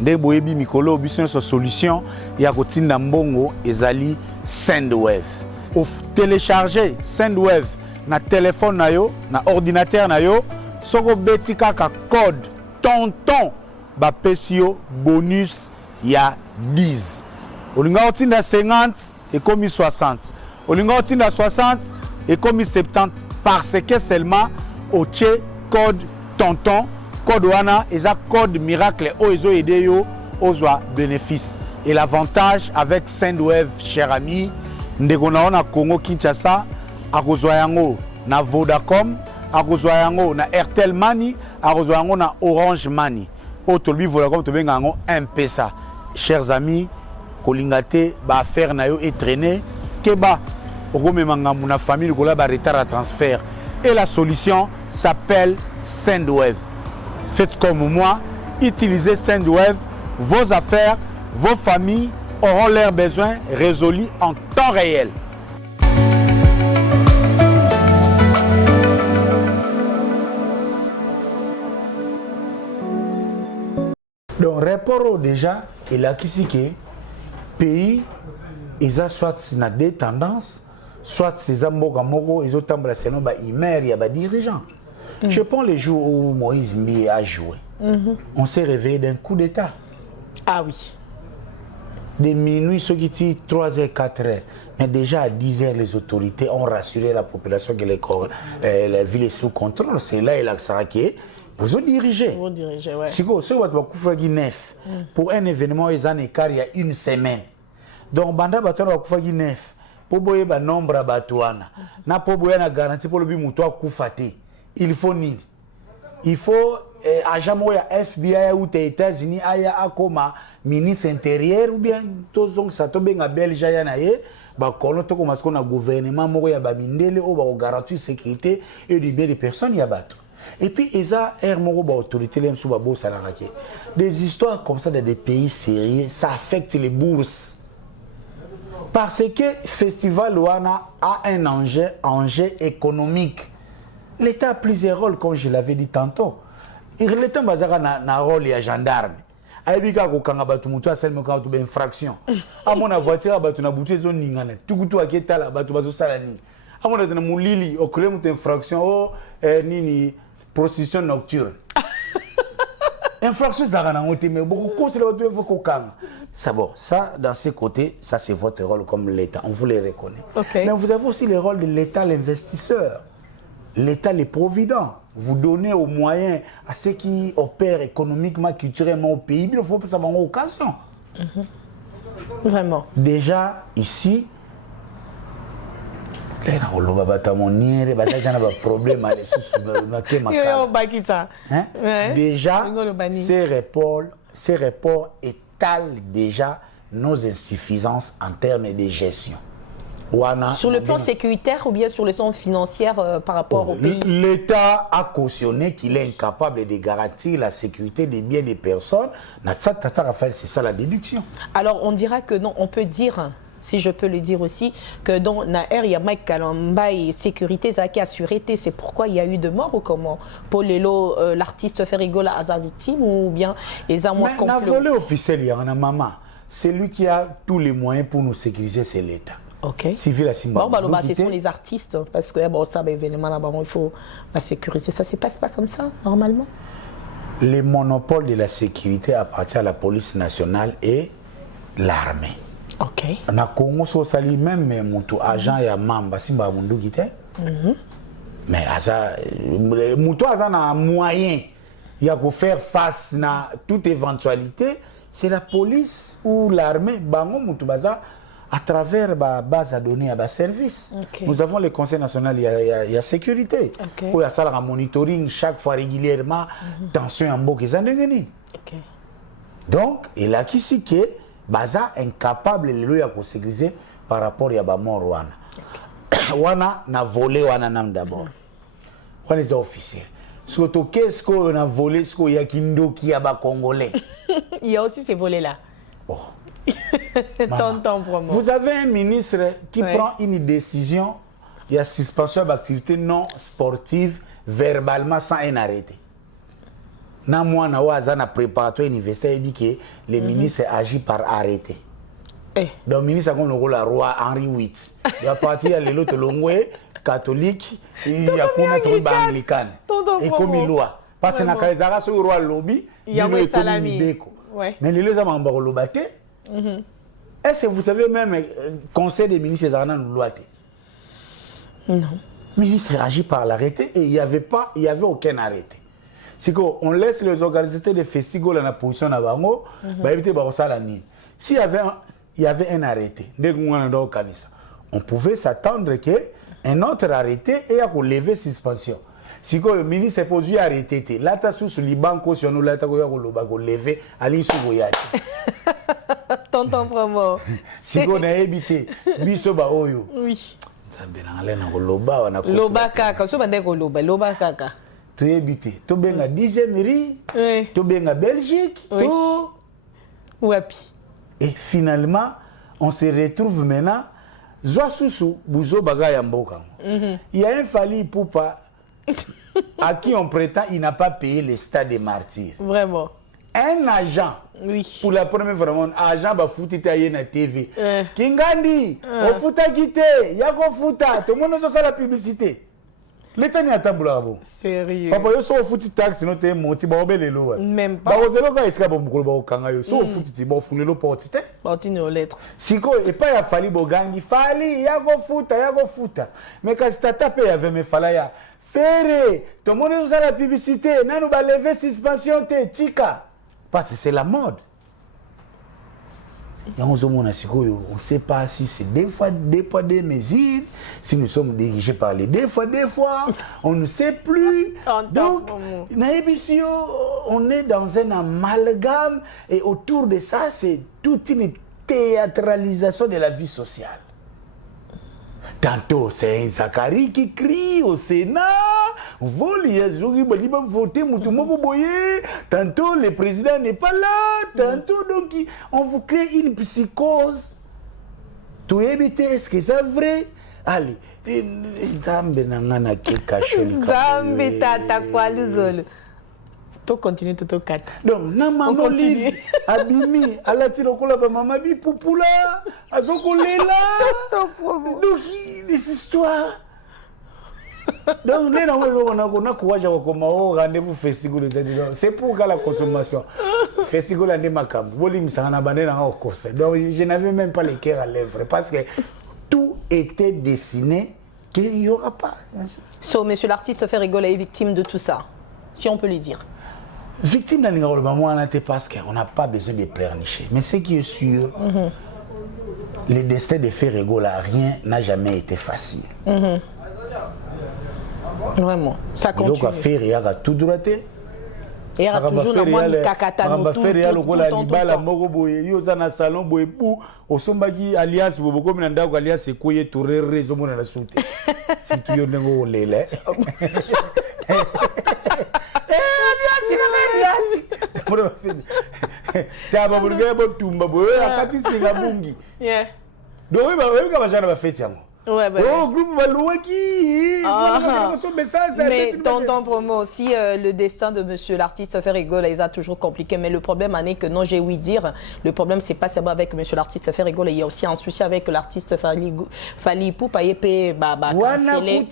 des boébi mikolo, business solution, il y a Kotinda Mbongo, Ezali Sendwave. Vous téléchargez Sendwave na téléphone na yo, na ordinateur na yo, soko beti kaka code tonton ba pesio bonus ya 10. Olinga otinda 50 et comme 60. Olinga otinda 60 et comme 70 parce que seulement au tché code tonton, code wana eza code miracle o ezo aider yo ozwa bénéfice. Et l'avantage avec Sendwave, cher ami, ndeko na ona Congo Kinshasa akozwa yango na Vodacom, akozwa yango na Airtel Money, akozwa yango na Orange Money. Otolbi Vodacom to benga yango M-Pesa. Chers amis, kolingate ba affaire na yo traîner keba okomemanga na famille kola ba retard à transfert. Et la solution s'appelle Sendwave. Faites comme moi, utilisez Sendwave, vos affaires, vos familles auront leurs besoins résolus en temps réel. Donc, rapport déjà, il a qu'ici que pays, ils ont soit des tendances, soit ces ambogamoro, ils ont tambla sinon ba imer ya ba dirigeant. Je prends les jours où Moïse Mbi a joué. On s'est réveillé d'un coup d'état. Ah oui. De minuit, ceux qui tirent 3h, 4h. Mais déjà à 10h, les autorités ont rassuré la population que la ville est sous contrôle. C'est là il a que vous dirigez. Vous dirigez, ouais. Si vous avez neuf pour un événement, ils ont écart il y a une semaine. Donc, banda baton va kufagi neuf. Pour boyer ba nombre batouana. Na pour boyer na garantie pour le bimuto kufate. Il faut ni. Il faut agent moya FBI ou aux États-Unis aya akoma ministre intérieur ou bien tozong sa to benga Belge ya na ye ba kono to ko masko na gouvernement moko ya ba mindele o ba garantir sécurité et du bien des personnes ya bato. Et puis eza air moko ba autorité lem sou ba bo salarake. Des histoires comme ça dans des pays sérieux, ça affecte les bourses. Parce que Festival Wana a un enjeu économique. L'État a plusieurs rôles, comme je l'avais dit tantôt. L'État a un rôle de gendarme. Aibika ko kanga batu mutu asali mo kanga infraction. Amona voiture batu na butu zo ningana. Tukutu aketala batu bazo sala nini. Amona tena mulili okule mutu infraction o nini prostitution nocturne. Infraction zara na ngote mais beaucoup cause le batu faut ko kanga. Ça bon, ça dans ces côtés, ça c'est votre rôle comme l'État, on vous les reconnaît. Okay. Mais vous avez aussi le rôle de l'État l'investisseur. L'État, les providents, vous donnez aux moyens à ceux qui opèrent économiquement, culturellement au pays, il faut pas ça avoir occasion. Vraiment. Déjà, ici, déjà, ces rapports étalent déjà nos insuffisances en termes de gestion. Sur le plan sécuritaire ou bien sur le plan financier par rapport au pays? L'État a cautionné qu'il est incapable de garantir la sécurité des biens des personnes. C'est ça la déduction. Alors on dira que non, on peut dire, si je peux le dire aussi, que dans l'AR, il y a Mike Kalamba et sécurité, ça qui a assurété. C'est pourquoi il y a eu de morts ou comment? Paul Lelo, l'artiste Ferrigola a sa victime ou bien les amours complets? Mais la volée officielle, il y a un maman. C'est lui qui a tous les moyens pour nous sécuriser, c'est l'État. Ok. Civil à Simba. Bon, bah, ce sont les artistes, parce que bon, ça, événement là-bas, il faut sécuriser. Ça ne se passe pas comme ça, normalement? Le monopole de la sécurité appartient à la police nationale et l'armée. OK. Na Congo so sali même mutu agent ya mamba simba mundu kité. Mais asa mutu asa na moyen ya ko faire face na toute éventualité, c'est la police ou l'armée bango mutu baza à travers la base à données à bas service. Okay. Nous avons le Conseil national, il y a sécurité. Okay. Il y a ça le monitoring chaque fois régulièrement, tension en bas qu'ils ont gagné. Donc, il a qui si que baza incapable de le sécuriser par rapport à la mort wana. Wana na volé wana nam d'abord. Wana les officiers. Surtout qu'est-ce qu'on a volé, ce qu'il y a qui a bas congolais. Il y a aussi ces volets là. Oh. Vous avez un ministre qui prend une décision, il y a suspension d'activité non sportive verbalement sans un arrêté. Na moi na wazana préparatoire universitaire dit que le ministre agit par arrêté. Donc le ministre comme le roi Henri VIII. Il va partir à l'autre longwe catholique, il y a qu'on trouve anglican. Et comme il loi parce que na kaizara so roi lobby, il y a un salami. Mais les gens m'ont lobate. Est-ce que vous savez même conseil des ministres des Arnaud loi? Non. Le ministre agit par l'arrêté et il y avait aucun arrêté. C'est qu'on laisse les organisateurs de festivals dans la position à Bango, s'il y avait un arrêté, on pouvait s'attendre qu'un autre arrêté ait à lever suspension. Si le ministre est posé arrêter, là, tu as sous les banques, si on l'a levé, allez sur Goyati. Tonton promo. Si on a évité, bisoba oyo. Oui. Loba kaka, so bande ko loba kaka. Tu évité. Tu benga 10e riz, tu benga Belgique, tu wapi. Et finalement, on se retrouve maintenant Zoa Soussou, Bouzo Bagaya Mboka. Il y a un Fally Ipupa à qui on prétend il n'a pas payé les stades des martyrs. Vraiment. Un agent, pour la première fois, un agent va foutre na TV. Kingandi, on fout à guité, yako fouta, tout le monde a la publicité. L'État n'y a pas de sérieux. Papa, yo so foutu taxe, sinon t'es monté, bah obé les lois. Même pas. Bah aux éloges, est-ce qu'il y a beaucoup de kanga yo? So foutu, bah foulé le portite. Portine aux lettres. Si quoi, et pas y a fallu bogangi, fali, yako fouta. Mais quand tu as tapé, il y avait mes falaya. Ferré, tout le monde a la publicité, nanou va lever suspension, tika. Parce que c'est la mode. On ne sait pas si c'est des fois des mesures, si nous sommes dirigés par les des fois, on ne sait plus. Donc, on est dans un amalgame et autour de ça, c'est toute une théâtralisation de la vie sociale. Tantôt, c'est Zachary qui crie au Sénat. Tantôt, le président n'est pas là. Tantôt, donc, on vous crée une psychose. Tu évites, est-ce que c'est vrai? Allez. Zambe nangana ke kasholi. Zambe tata kwa luzolo. To continue to kat. Donc, na maman live abimi alati lokola ba mama bi pupula azokolela. Donc, des histoires. Donc, on a courage à rendez-vous festival. C'est pour la consommation. Festival à Nemakam. Donc, je n'avais même pas les cœurs à lèvres parce que tout était dessiné qu'il n'y aura pas. So, monsieur l'artiste fait rigoler est victime de tout ça, si on peut lui dire. Victime d'un parce qu'on n'a pas besoin de pleurnicher. Mais ce qui est sûr, le destin de Ferrigola, rien n'a jamais été facile. Vraiment, ça continue. Donc, Ferrigola a tout droité. Et il y a toujours la moindre kakata dans tout le salon, au sombaki alias, vous comme un dago alias, c'est quoi y tourner raison de la souté. Si tu y en as lélé. Taba burger botumba boye akati singa bungi. Yeah. Donc oui ba oui ka bajana ba fête yango. Ouais bah. Oh groupe balouaki. Mais tonton promo si le destin de monsieur l'artiste Ferrigola il a toujours compliqué mais le problème est que non j'ai ouï dire le problème c'est pas seulement avec monsieur l'artiste Ferrigola il y a aussi un souci avec l'artiste Fally Ipupa yepé ba canceller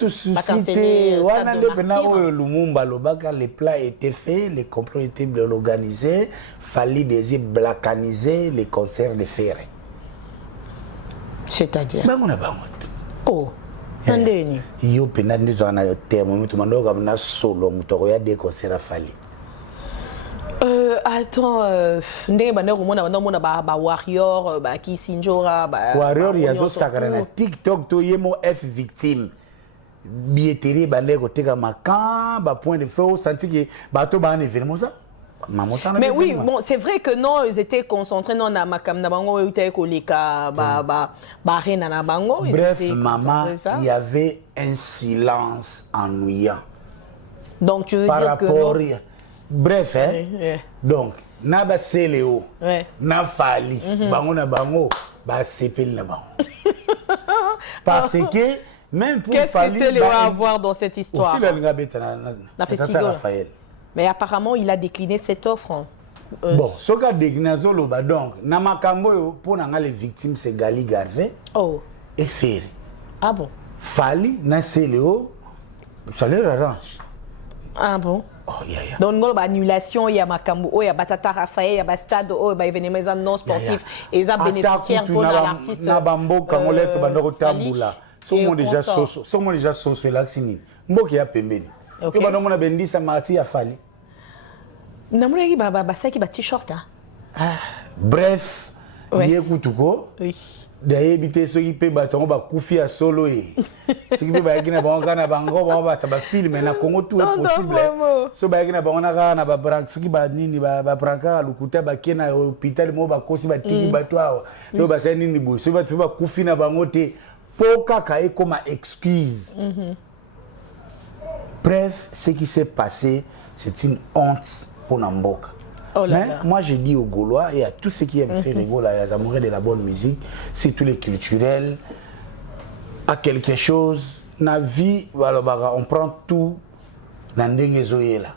wana ndepena oyo Lumumba lobaka les plats étaient faits les complots étaient organisés Fally désir blacaniser les concerts de Ferré. C'est-à-dire bango na bango oh ndeni yo pena ndizo na terme mutu mandoka na solo mutu ya de concert fali attends ndenge bande komona bande mona ba warrior ba kisinjora ba warrior yazo sakara na TikTok to yemo F victime billetterie bande ko teka makan ba point de feu senti que bato ba un événement ça. Mais oui, bon, c'est vrai que non, ils étaient concentrés non na makam na bango uté ko leka ba arena na bango. Bref, maman, il y avait un silence ennuyant. Donc tu veux par dire rapport que bref, hein. Ouais. Donc na ba Céléo, ouais. na Fali, bango na bango, ba sepel na bango. Parce que même pour qu'est-ce Fali, que Céléo a à voir dans cette histoire? Aussi la beta na festival Raphaël. Mais apparemment, il a décliné cette offre. Bon, ce qu'a décliné Zoloba, donc, Namakambo, pour les victimes, c'est Gali Garvey et Ferry. Ah bon? Fali, Naséléo, ça leur arrange. Ah bon? Oh, yeah. Donc, il y a annulation, il y a Makambo, il y a Batata Raphaël, il y a Stade, il y a événements non sportifs, et ils ont bénéficiaire pour l'artiste. Nabambo, Kamolette, Bandoro Tamboula. Sommes déjà saucés là, Sini. Mboki a pembeni. Ok. Tu vas nous bendi sa marti a Fali. Namuna ki ba ça qui ba t-shirt hein. Bref, il écoute ko. Oui. D'ailleurs, bité ceux qui peut batongo ba kufi a solo et. Ceux qui peut ba kina ba ngana bango ba ta ba film na Congo tout est possible. So ba kina ba ngana na ba brank ceux qui ba nini ba branka lukuta ba kena hôpital mo ba kosi ba tiki ba toi. Do ba sa nini bo. So ba tu ba kufi na bango te. Poka ka e comme excuse. Bref, ce qui s'est passé, c'est une honte pour Namboka. Oh là mais là. moi, je dis aux Gaulois et à tous ceux qui aiment faire rigoler, à amoureux de la bonne musique, c'est tous les culturels, à quelque chose, na vie, on prend tout dans des zoyela.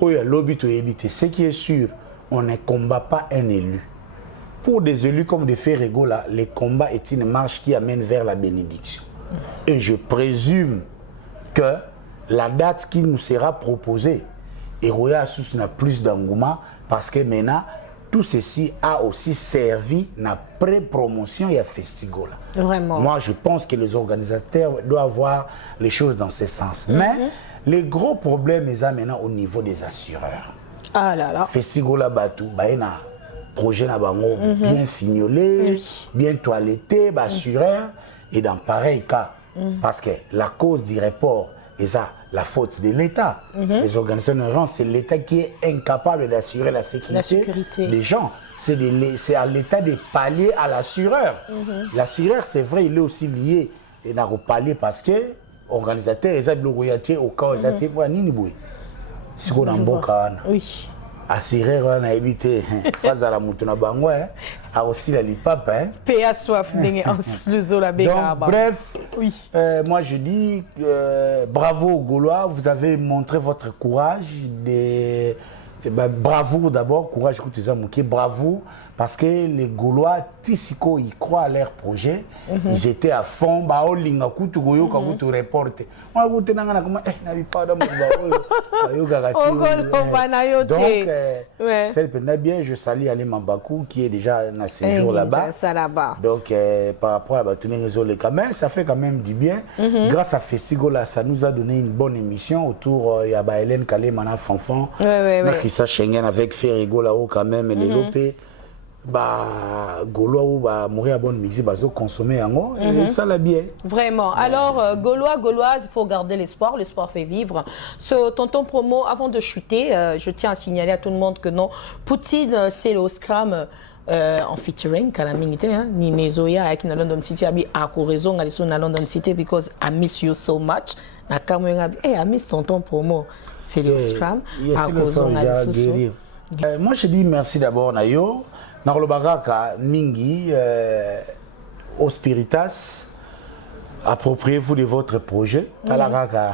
Ce qui est sûr, on ne combat pas un élu. Pour des élus comme des Ferregola, les combats est une marche qui amène vers la bénédiction. Et je présume que la date qui nous sera proposée, Eroya Sous n'a plus d'engouement parce que maintenant, tout ceci a aussi servi la pré-promotion et à Festigola. Vraiment. Moi, je pense que les organisateurs doivent voir les choses dans ce sens. Mais les gros problèmes, ils ont maintenant au niveau des assureurs. Ah là là. Festigola Batou, Baena, projet Nabango bien fignolé, bien toiletté, assureur, et dans pareil cas, parce que la cause du report, et ça, la faute de l'État. Les organisateurs, c'est l'État qui est incapable d'assurer la sécurité des gens. C'est à l'État de pallier à l'assureur. L'assureur, c'est vrai, il est aussi lié à pallier parce que l'organisateur, ils ont bloqué au cas où ils ont été c'est qu'on a un beau cas. Oui. Assureur, on a évité. Face à la moutona bango, a aussi la lipap. Péa soif, donc, bref, oui. Moi je dis bravo aux Gaulois, vous avez montré votre courage. Bravo d'abord, courage, bravo, parce que les Gaulois, Tissiko, ils croient à leur projet, ils étaient à fond, donc, c'est bien, je salue Ali Mambakou qui est déjà à ce jour là-bas. Donc, par rapport à mais ça fait quand même du bien. Grâce à Festigola, ça nous a donné une bonne émission autour de Hélène Kalé, Mana Fanfan. Ça Schengen avec Ferrigo là-haut quand même et les lopés Gaulois ou mourir à bonne musique consommer en et ça l'a bien vraiment. Alors Gauloise, il faut garder l'espoir fait vivre. Ce tonton promo, avant de chuter, je tiens à signaler à tout le monde que non, Poutine c'est le scrum en featuring Kalamingite ni Nezoya avec na London City abi a raison aller sur na London City because I miss you so much na kamwenga I miss tonton promo. C'est le scrum. Moi, je dis merci d'abord, Nayo. Narlobaraka, Mingi, Ospiritas, appropriez-vous de votre projet. Talaraka,